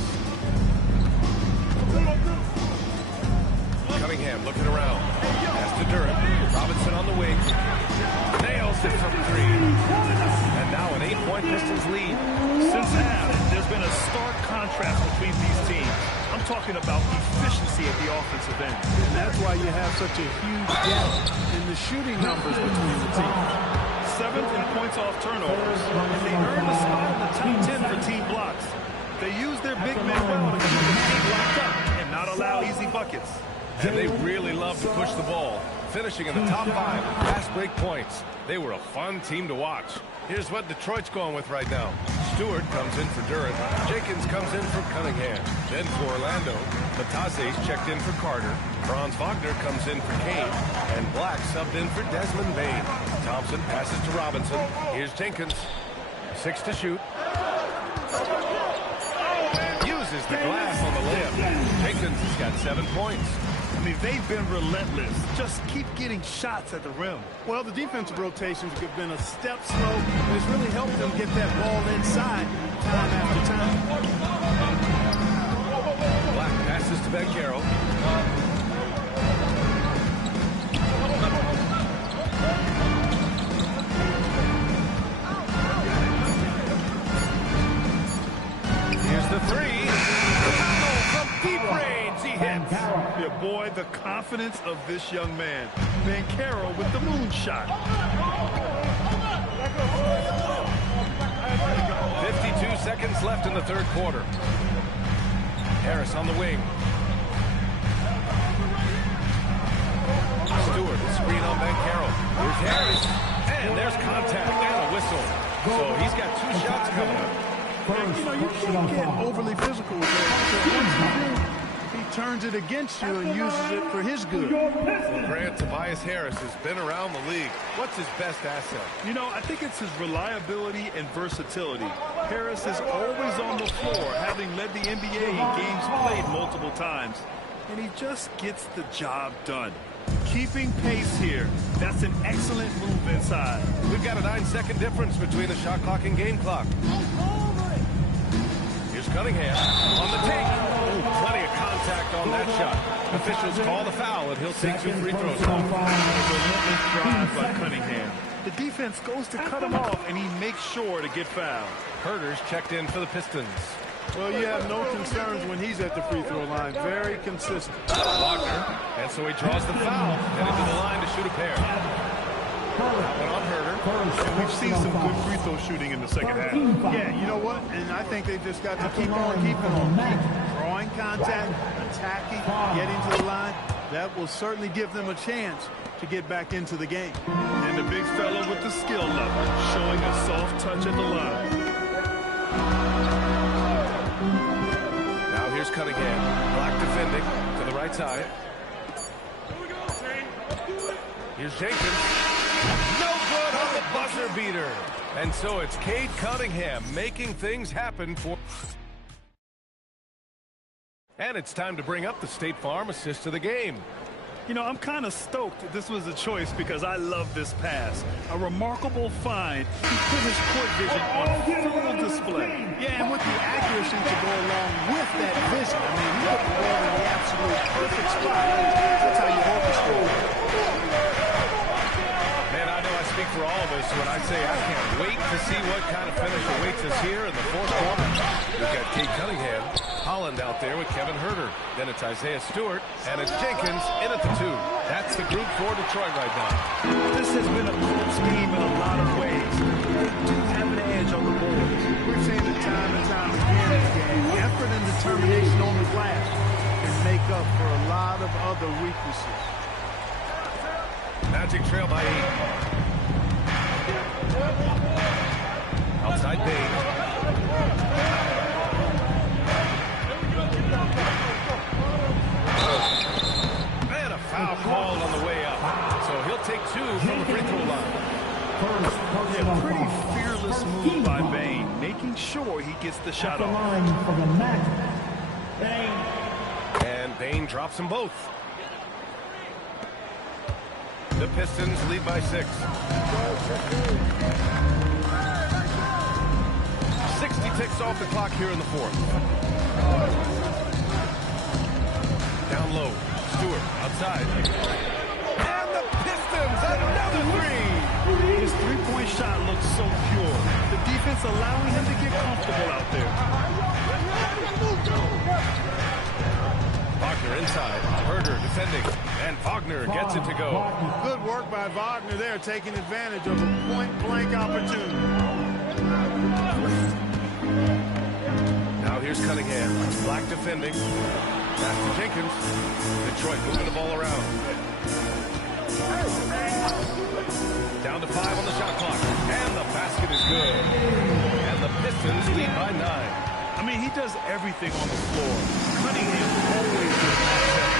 Cunningham looking around. Pass to Duran. Robinson on the wing. Nails it from 3. And now an 8-point Pistons lead. Since half, there's been a stark contrast between these teams. I'm talking about efficiency at the offensive end. And that's why you have such a huge gap in the shooting numbers between the teams. 7th in points off turnovers, and they earned a spot in the top 10 for team blocks. They use their big men well to keep the team locked up and not allow easy buckets. And they really love to push the ball, finishing in the top 5 fast break points. They were a fun team to watch. Here's what Detroit's going with right now. Stewart comes in for Durant. Jenkins comes in for Cunningham. Then for Orlando, Batase's checked in for Carter. Franz Wagner comes in for Kane. And Black subbed in for Desmond Bain. Thompson passes to Robinson. Here's Jenkins. 6 to shoot. Uses the glass on the layup. Jenkins has got 7 points. I mean, they've been relentless. Just keep getting shots at the rim. Well, the defensive rotations have been a step slow, and it's really helped them get that ball inside time after time. Black passes to Banchero. Boy, the confidence of this young man. Banchero with the moonshot. 52 seconds left in the third quarter. Harris on the wing. Stewart, screen on Banchero. Here's Harris. And there's contact and a whistle. So he's got 2 shots coming up. You know, you can't get overly physical with that. He turns it against you and uses it for his good. Well, Grant, Tobias Harris has been around the league. What's his best asset? You know, I think it's his reliability and versatility. Harris is always on the floor, having led the NBA in games played multiple times. And he just gets the job done. Keeping pace here. That's an excellent move inside. We've got a 9-second difference between the shot clock and game clock. Here's Cunningham on the take. Oh, plenty of contact on that shot. Officials call the foul, and he'll take 2 free throws. Relentless drive by Cunningham. The defense goes to cut him off, and he makes sure to get fouled. Herder's checked in for the Pistons. Well, you have no concerns when he's at the free throw line. Very consistent. Wagner, and so he draws the foul, headed to the line to shoot a pair. That one on Herder. And we've seen some good free throw shooting in the second half. Yeah, you know what? And I think they just got to keep on keeping on. Keep drawing contact, attacking, getting to the line. That will certainly give them a chance to get back into the game. And the big fella with the skill level, showing a soft touch at the line. Now here's Cunningham. Black defending to the right side. Here's Jenkins. No good on the buzzer beater. And so it's Cade Cunningham making things happen for... And it's time to bring up the State Farm assist of the game. You know, I'm kind of stoked this was a choice because I love this pass. A remarkable find. He put his court vision on full display. Yeah, and with the accuracy to go along with that vision. I mean, he put the ball in the absolute perfect spot. That's how you orchestrate. Man, I know I speak for all of us when I say I can't wait to see what kind of finish awaits us here in the fourth quarter. We've got Cade Cunningham, Holland out there with Kevin Herder. Then it's Isaiah Stewart, and it's Jenkins in at the 2. That's the group for Detroit right now. This has been a close game in a lot of ways. They do have an edge on the board. We've seen it time and time again in the game. Effort and determination on the glass can make up for a lot of other weaknesses. Magic trail by 8. Outside Bain. And a foul called on the way up. So he'll take 2 from the free throw line. Yeah, pretty fearless move by Bain, making sure he gets the shot off. And Bain drops them both. The Pistons lead by 6. 60 ticks off the clock here in the fourth. Down low. Stewart outside. And the Pistons, another 3. His three-point shot looks so pure. The defense allowing him to get comfortable out there. Wagner inside. Herder defending. And Wagner gets it to go. Good work by Wagner there, taking advantage of a point-blank opportunity. Now here's Cunningham. Black defending. Back to Jenkins. Detroit moving the ball around. Down to 5 on the shot clock. And the basket is good. And the Pistons lead by 9. I mean, he does everything on the floor. Cunningham always good matchup.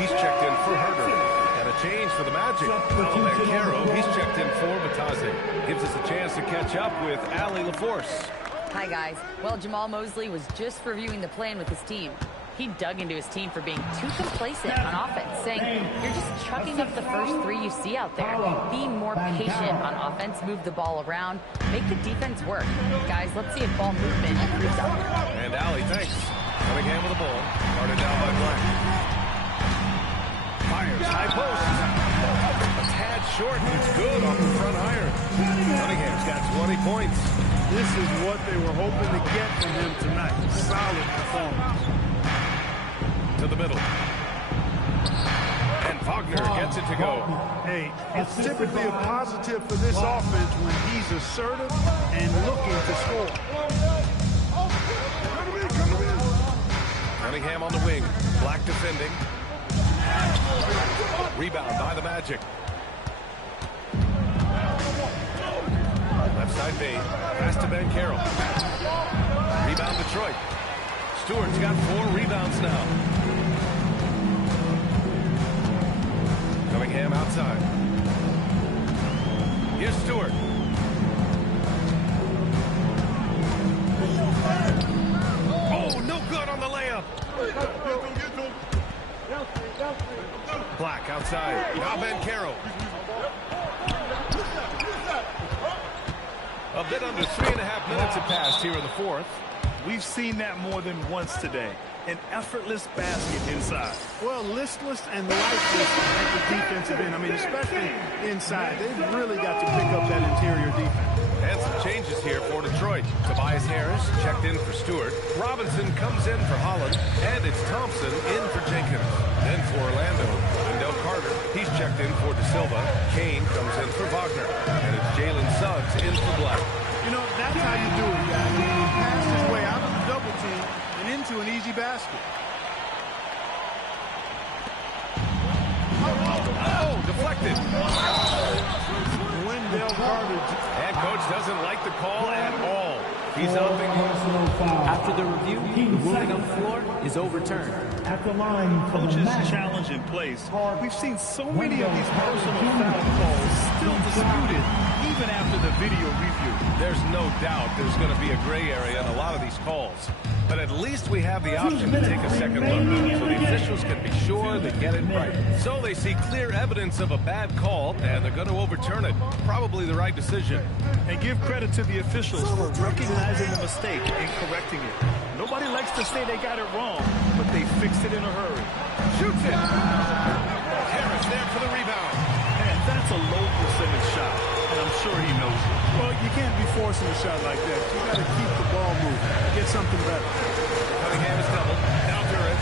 He's checked in for Herder. And a change for the Magic. Banchero, he's checked in for Bataze. Gives us a chance to catch up with Allie LaForce. Hi, guys. Well, Jamal Mosley was just reviewing the plan with his team. He dug into his team for being too complacent on offense, saying, you're just chucking up the first 3 you see out there. Be more patient on offense, move the ball around, make the defense work. Guys, let's see if ball movement improves out there. And Allie, thanks. Cunningham with the ball. Guarded down by Black. Fires, high post. A tad short, it's good off the front iron. Cunningham's got 20 points. This is what they were hoping to get from him tonight. Solid performance. To the middle. And Wagner gets it to go. Hey, it's typically a positive for this offense when he's assertive and looking to score. Cunningham on the wing. Black defending. Rebound by the Magic. Left side Bane. Pass to Ben Carroll. Rebound Detroit. Stewart's got 4 rebounds now. Cunningham outside. Here's Stewart. Oh, no good on the layup. Black outside. Now Ben Carroll. A bit under 3.5 minutes have passed here in the fourth. We've seen that more than once today. An effortless basket inside. Well, listless and lifeless at the defensive end. I mean, especially inside. They've really got to pick up that interior defense. And some changes here for Detroit. Tobias Harris checked in for Stewart. Robinson comes in for Holland. And it's Thompson in for Jenkins. Then for Orlando, Wendell Carter. He's checked in for De Silva. Kane comes in for Wagner. And it's Jalen Suggs in for Black. You know, that's how you do it, guys. He passed his way out of the double team and into an easy basket. Oh, deflected. Wendell Carter. And coach doesn't like the call at all. He's up After the review, the ruling on the floor is overturned. At the line for Coach's challenge in place. We've seen so many of these personal foul calls still disputed even after the video review. There's no doubt there's going to be a gray area in a lot of these calls. But at least we have the option to take a second look, so the officials can be sure they get it right. So they see clear evidence of a bad call, and they're going to overturn it. Probably the right decision. And give credit to the officials for recognizing the mistake and correcting it. Nobody likes to say they got it wrong, but they fixed it in a hurry. Shoots it! Harris there for the rebound. Man, that's a low percentage shot, and I'm sure he knows it. Well, you can't be forcing a shot like that. You got to keep the ball moving. Get something better. Cunningham is doubled. Now Durant.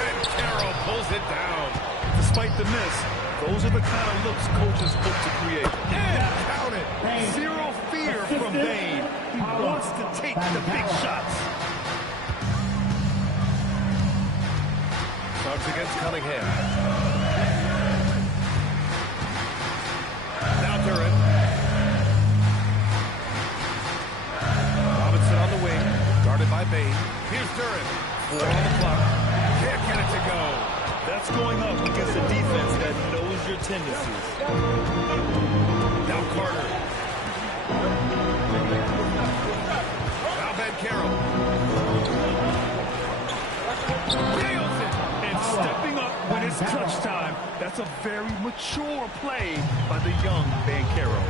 And Carroll pulls it down. Despite the miss, those are the kind of looks coaches hope to create. And count it. Zero fear from Bane. He wants to take the big shots. Suggs against Cunningham. Now Durant. Robinson on the wing. Guarded by Bane. Here's Durant. 4 on the clock. Can't get it to go. That's going up against a defense that knows your tendencies. Now Carter. Now Ben Carroll. Nails it. And stepping up when it's clutch time. That's a very mature play by the young Ben Carroll.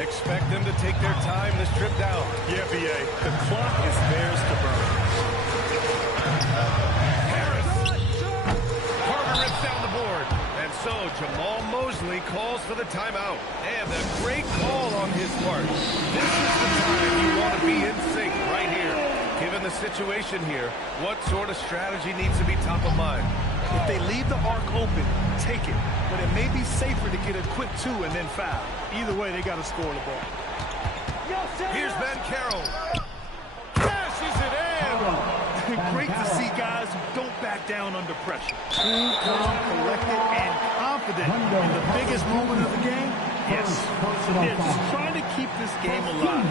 Expect them to take their time this trip down. Yeah, B.A. The clock is theirs to burn. Harris. Carter rips down the board. And so Jamal Mosley calls for the timeout. And a great call on his part. This is the time you want to be in sync right here. Given the situation here, what sort of strategy needs to be top of mind? If they leave the arc open, take it. But it may be safer to get a quick 2 and then foul. Either way, they got to score the ball. Here's Ben Carroll. Cashes it in. Great to see guys who don't back down under pressure. Cool, calm, collected, and confident in the biggest moment of the game. Yes. It's trying to keep this game alive.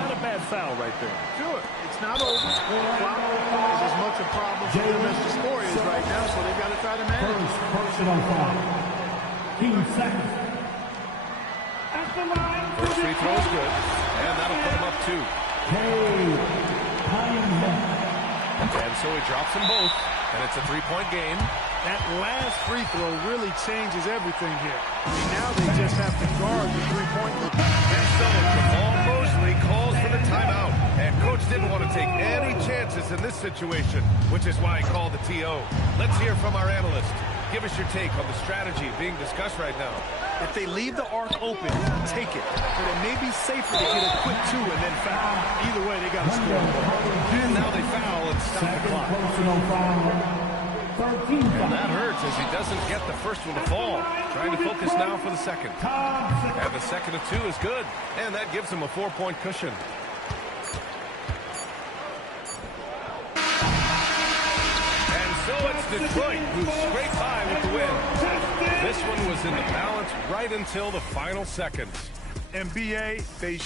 Not a bad foul right there. Sure, it's not over. Clock is as much a problem for them as the score is right now, so they've got to try to manage it. Personal foul. 15 seconds. First free throw is good, and that'll put him up 2. And so he drops them both, and it's a 3-point game. That last free throw really changes everything here. I mean, now they just have to guard the three-point line. And so Jamal Mosley calls for the timeout, and coach didn't want to take any chances in this situation, which is why he called the TO. Let's hear from our analyst. give us your take on the strategy being discussed right now. If they leave the arc open, take it. But it may be safer to get a quick 2 and then foul. Either way, they got to score. And now they foul and stop the clock. And that hurts as he doesn't get the first one to fall. Trying to focus now for the second. And the second of 2 is good. And that gives him a 4-point cushion. And so it's Detroit who scraped by with the win. This one was in the balance right until the final seconds. NBA, they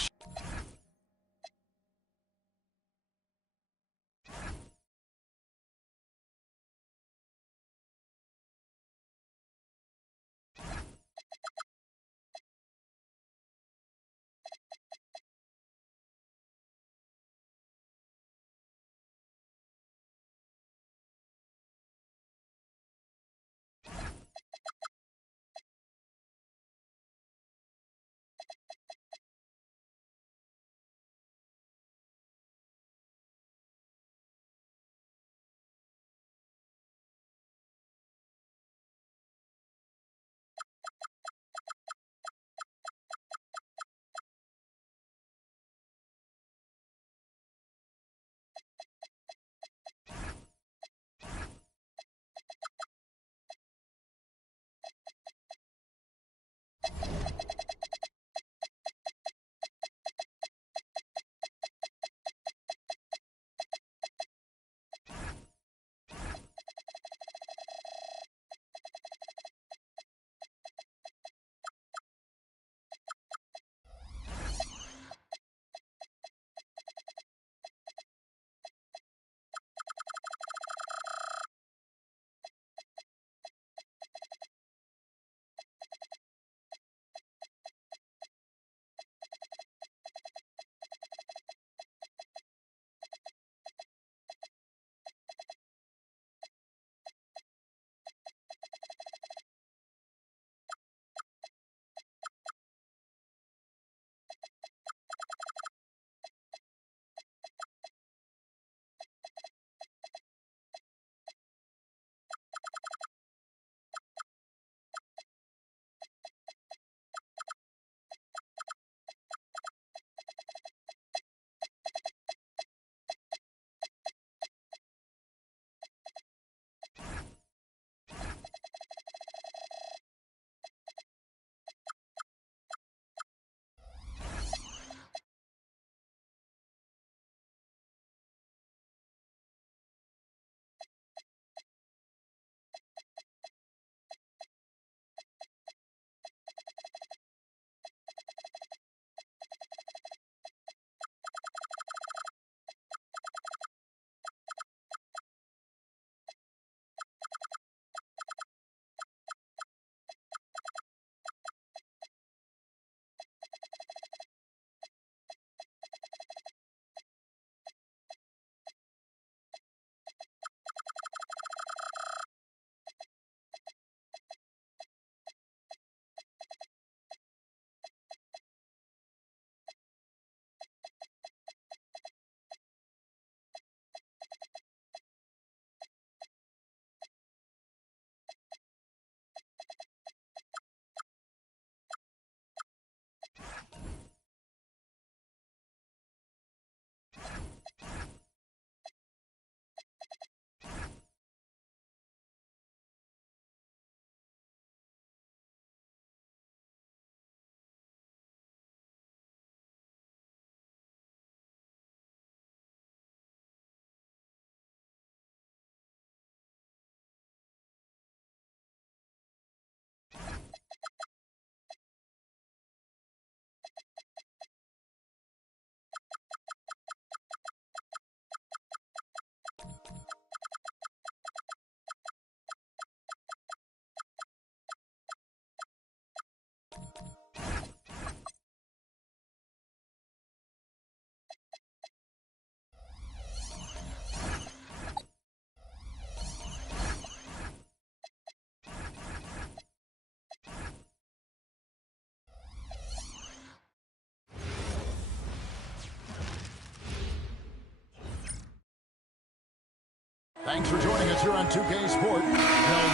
Thanks for joining us here on 2K Sport. Well,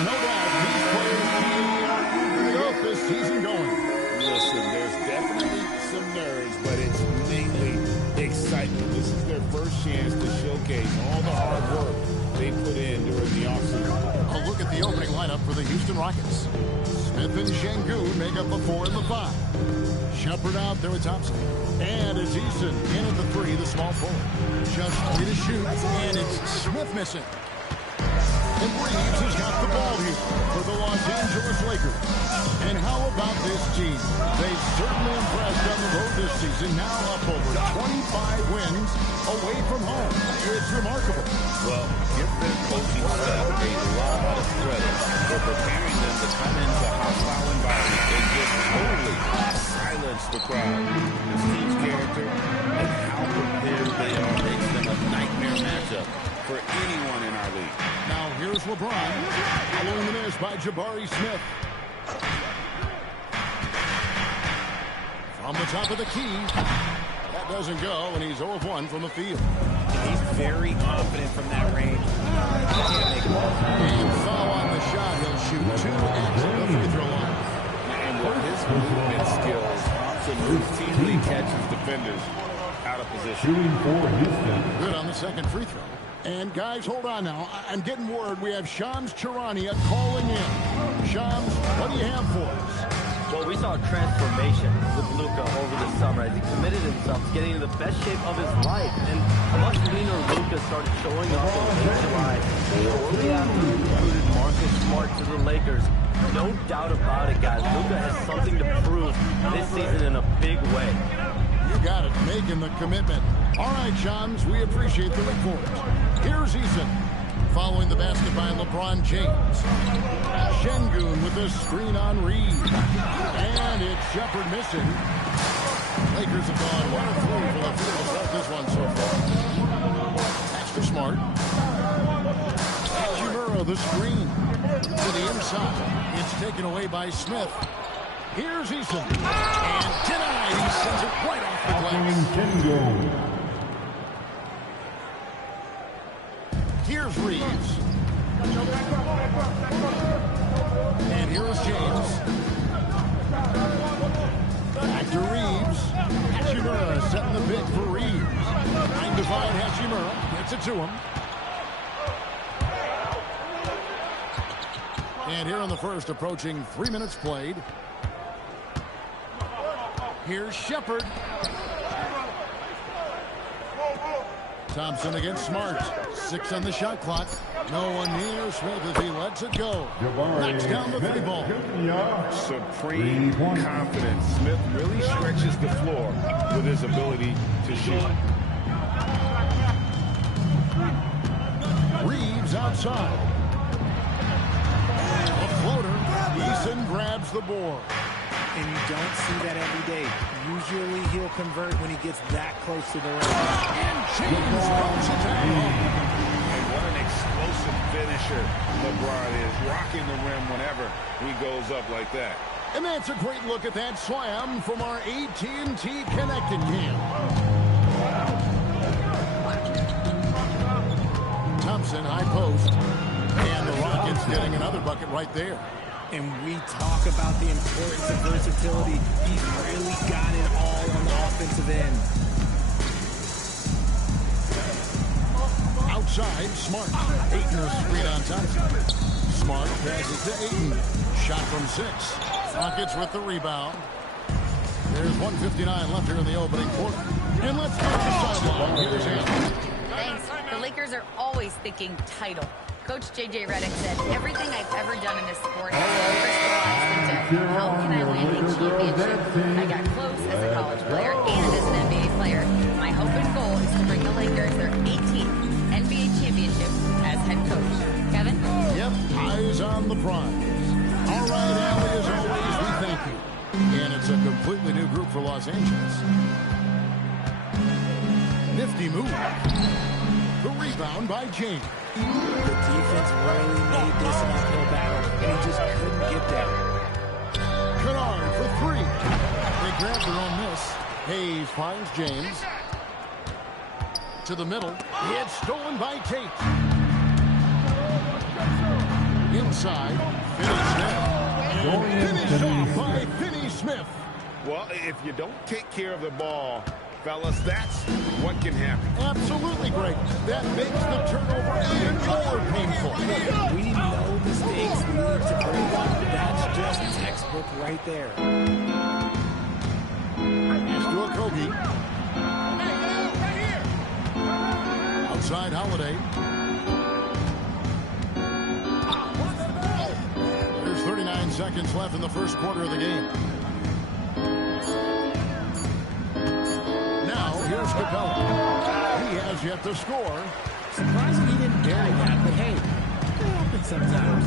no doubt these players are eager to get this season going. Listen, there's definitely some nerves, but it's mainly excitement. This is their first chance to showcase all the hard work they put in during the offseason. A look at the opening lineup for the Houston Rockets. Smith and Şengün make up the 4 and the 5. Shepard out there with Thompson. And it's Eason in at the 3, the small forward. Just 3 to shoot, and it's Smith missing. And Reeves has got the ball here for the Los Angeles Lakers. And how about this team? They've certainly impressed on the road this season, now up over 25 wins away from home. It's remarkable. Well, give their coaching staff a lot of credit for preparing them to come into hostile environments and just totally silence the crowd. This team's character and how prepared they are makes them a nightmare matchup for anyone in our league. Now here's LeBron, following the miss by Jabari Smith. From the top of the key, that doesn't go, and he's 0 of 1 from the field. He's very confident from that range. He can't make it. And foul on the shot. He'll shoot 2 at the free throw line. And with his movement skills, Thompson routinely catches defenders out of position. Shooting for Houston. Good on the second free throw. And guys, hold on now. I'm getting word we have Shams Charania calling in. Shams, what do you have for us? Well, we saw a transformation with Luka over the summer as he committed himself to getting in the best shape of his life. And a much leaner Luka started showing up in late July. Shortly after he recruited Marcus Smart to the Lakers. No doubt about it, guys. Luka has something to prove this season in a big way. You got it, making the commitment. All right, Shams, we appreciate the report. Here's Eason, following the basket by LeBron James. Şengün with the screen on Reed. And it's Shepard missing. Lakers have gone 1 of 3 for the field to start this one so far. That's for Smart. Hachimura, the screen to the inside. It's taken away by Smith. Here's Eason. And denied. He sends it right off the glass. Here's Reeves. And here is James. Back to Reeves. Hachimura setting the pick for Reeves. 9 to 5 Hachimura. Gets it to him. And here in the first, approaching 3 minutes played. Here's Shepard. Thompson against Smart. 6 on the shot clock. No one near Smith as he lets it go. Knocks down the 3 ball. Supreme confidence. Smith really stretches the floor with his ability to shoot. Reeves outside. A floater. Eason grabs the board. And you don't see that every day. Usually he'll convert when he gets that close to the rim. And James throws it down. And what an explosive finisher LeBron is, rocking the rim whenever he goes up like that. And that's a great look at that slam from our AT&T Connected Cam. Thompson, high post. And the Rockets getting another bucket right there. And we talk about the importance of versatility. He's really got it all on the offensive end. Outside, Smart. Ayton a screen on Thompson. Smart passes to Ayton. Shot from 6. Rockets with the rebound. There's 1:59 left here in the opening quarter. And let's go to the sideline. Here's Anthony. Thanks. The Lakers are always thinking title. Coach J.J. Redick said, everything I've ever done in this sport has crystallized into how can I win a championship? I got close as a college player and as an NBA player. My hope and goal is to bring the Lakers their 18th NBA championship as head coach. Kevin? Yep, eyes on the prize. All right, Allie, as always, we thank you. And it's a completely new group for Los Angeles. Nifty move. The rebound by James. The defense really made this an uphill battle, and he just couldn't get there. Kennard for 3. They grab their own miss. Hayes finds James. To the middle. It's stolen by Tate. inside. Finney-Smith. And finished off by Finney-Smith. Well, if you don't take care of the ball, fellas, that's what can happen. Absolutely great. That makes the turnover even more painful. We know mistakes lead to breakdown. That's just textbook right there. Pass to Okogie. Outside Holiday. There's 39 seconds left in the first quarter of the game. Here's Capella. He has yet to score. Surprising he didn't bury that, but hey, it happens sometimes.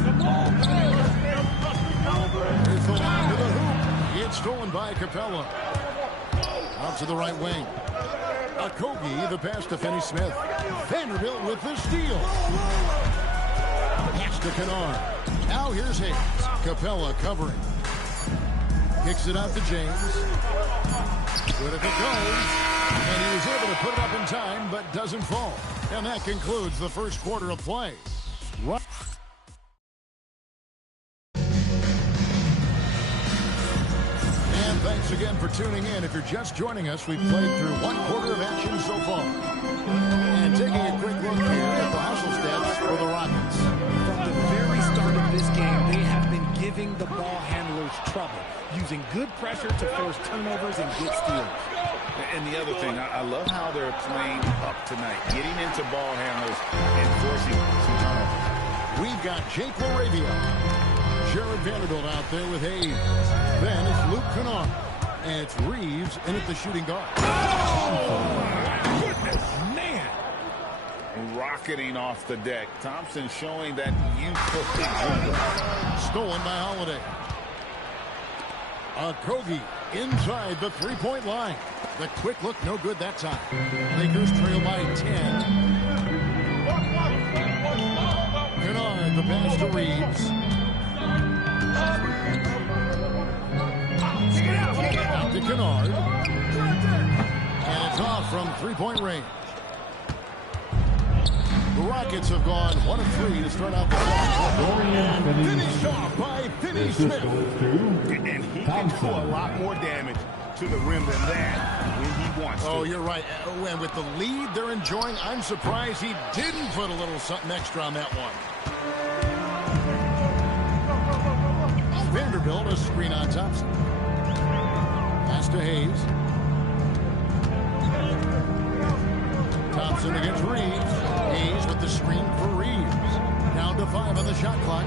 Here's the line to the hoop. It's stolen by Capella. Out to the right wing. Okogie, the pass to Finney-Smith. Vanderbilt with the steal. Pass to Kennard. Now here's Hayes. Capella covering. Kicks it out to James. Good if it goes. And he was able to put it up in time, but doesn't fall. And that concludes the first quarter of play. Right. And thanks again for tuning in. If you're just joining us, we've played through one quarter of action so far. And taking a quick look here at the hustle stats for the Rockets. From the very start of this game, they have been giving the ball handlers trouble, using good pressure to force turnovers and get steals. And the other thing, I love how they're playing up tonight, getting into ball handlers and forcing some turnovers. We've got Jake LaRavia. Jared Vanderbilt out there with Hayes. Then it's Luke Kennard. And it's Reeves in at the shooting guard. Oh, goodness, man. Rocketing off the deck. Thompson showing that youthful dribble. Stolen by Holiday. Okogie inside the three-point line. The quick look, no good that time. Lakers trail by 10. Kennard, the pass to Reeves. Back to Kennard. And it's off from three-point range. The Rockets have gone 1 of 3 to start out the second. Finished off by Finney-Smith. And he can do a lot more damage to the rim than that when he wants to. Oh, you're right. And with the lead they're enjoying, I'm surprised he didn't put a little something extra on that one. Vanderbilt, a screen on Thompson. Pass to Hayes. Thompson against Reeves. Hayes with the screen for Reeves. Down to 5 on the shot clock.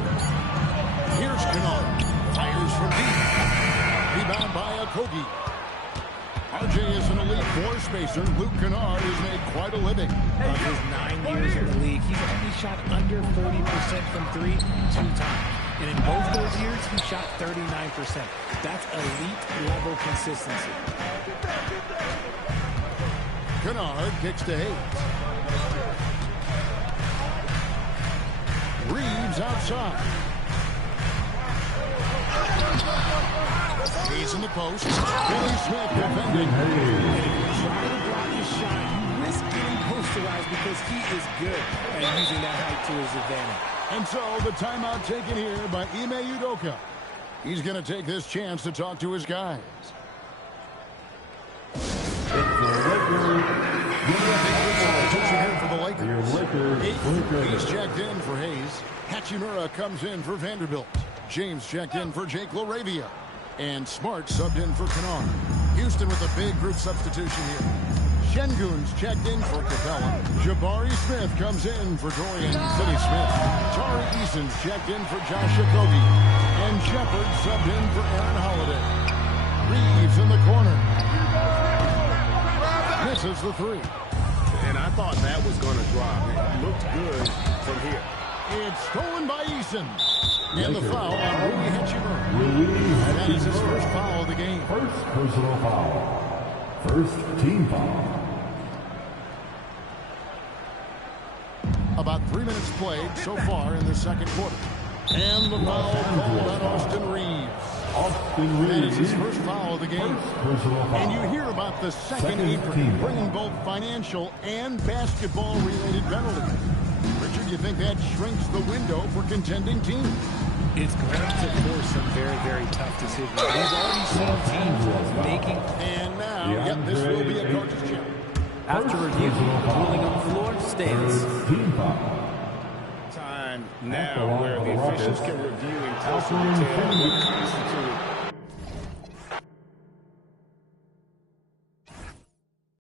Here's Kennard. Fires from deep. Rebound by Okogie. RJ is an elite floor spacer. Luke Kennard has made quite a living. Of his 9 years in the league, he's only shot under 40% from 3 2 times. And in both those years, he shot 39%. That's elite level consistency. Kennard kicks to Hayes. Reeves outside. Hayes in the post. Finney-Smith defending. And if you try to block his shot, you risk getting posterized because he is good at using that height to his advantage. And so the timeout taken here by Ime Udoka. He's going to take this chance to talk to his guys. For the Lakers. He's checked in for Hayes. Hachimura comes in for Vanderbilt. James checked in for Jake LaRavia. And Smart subbed in for Kennard. Houston with a big group substitution here. Şengün's checked in for Capella. Jabari Smith comes in for Dorian Finney-Smith. Tari Eason's checked in for Josh Okogie. And Shepard subbed in for Aaron Holiday. Reeves in the corner. Misses the three. And I thought that was going to drop. It looked good from here. It's stolen by Eason. And the foul on Rui Hachimura. That is his first foul of the game. First personal foul. First team foul. About 3 minutes played so far in the second quarter. And the foul called on Austin Reeves. That is his first foul of the game. And you hear about the second apron, bringing both financial and basketball-related penalties. Richard, you think think that shrinks the window for contending teams? It's going to force some very, very tough decisions. We've already seen teams making... And now, this will be a coach's chair. After review, the ruling on the floor stands. Time now where the officials can review in closer detail what constituted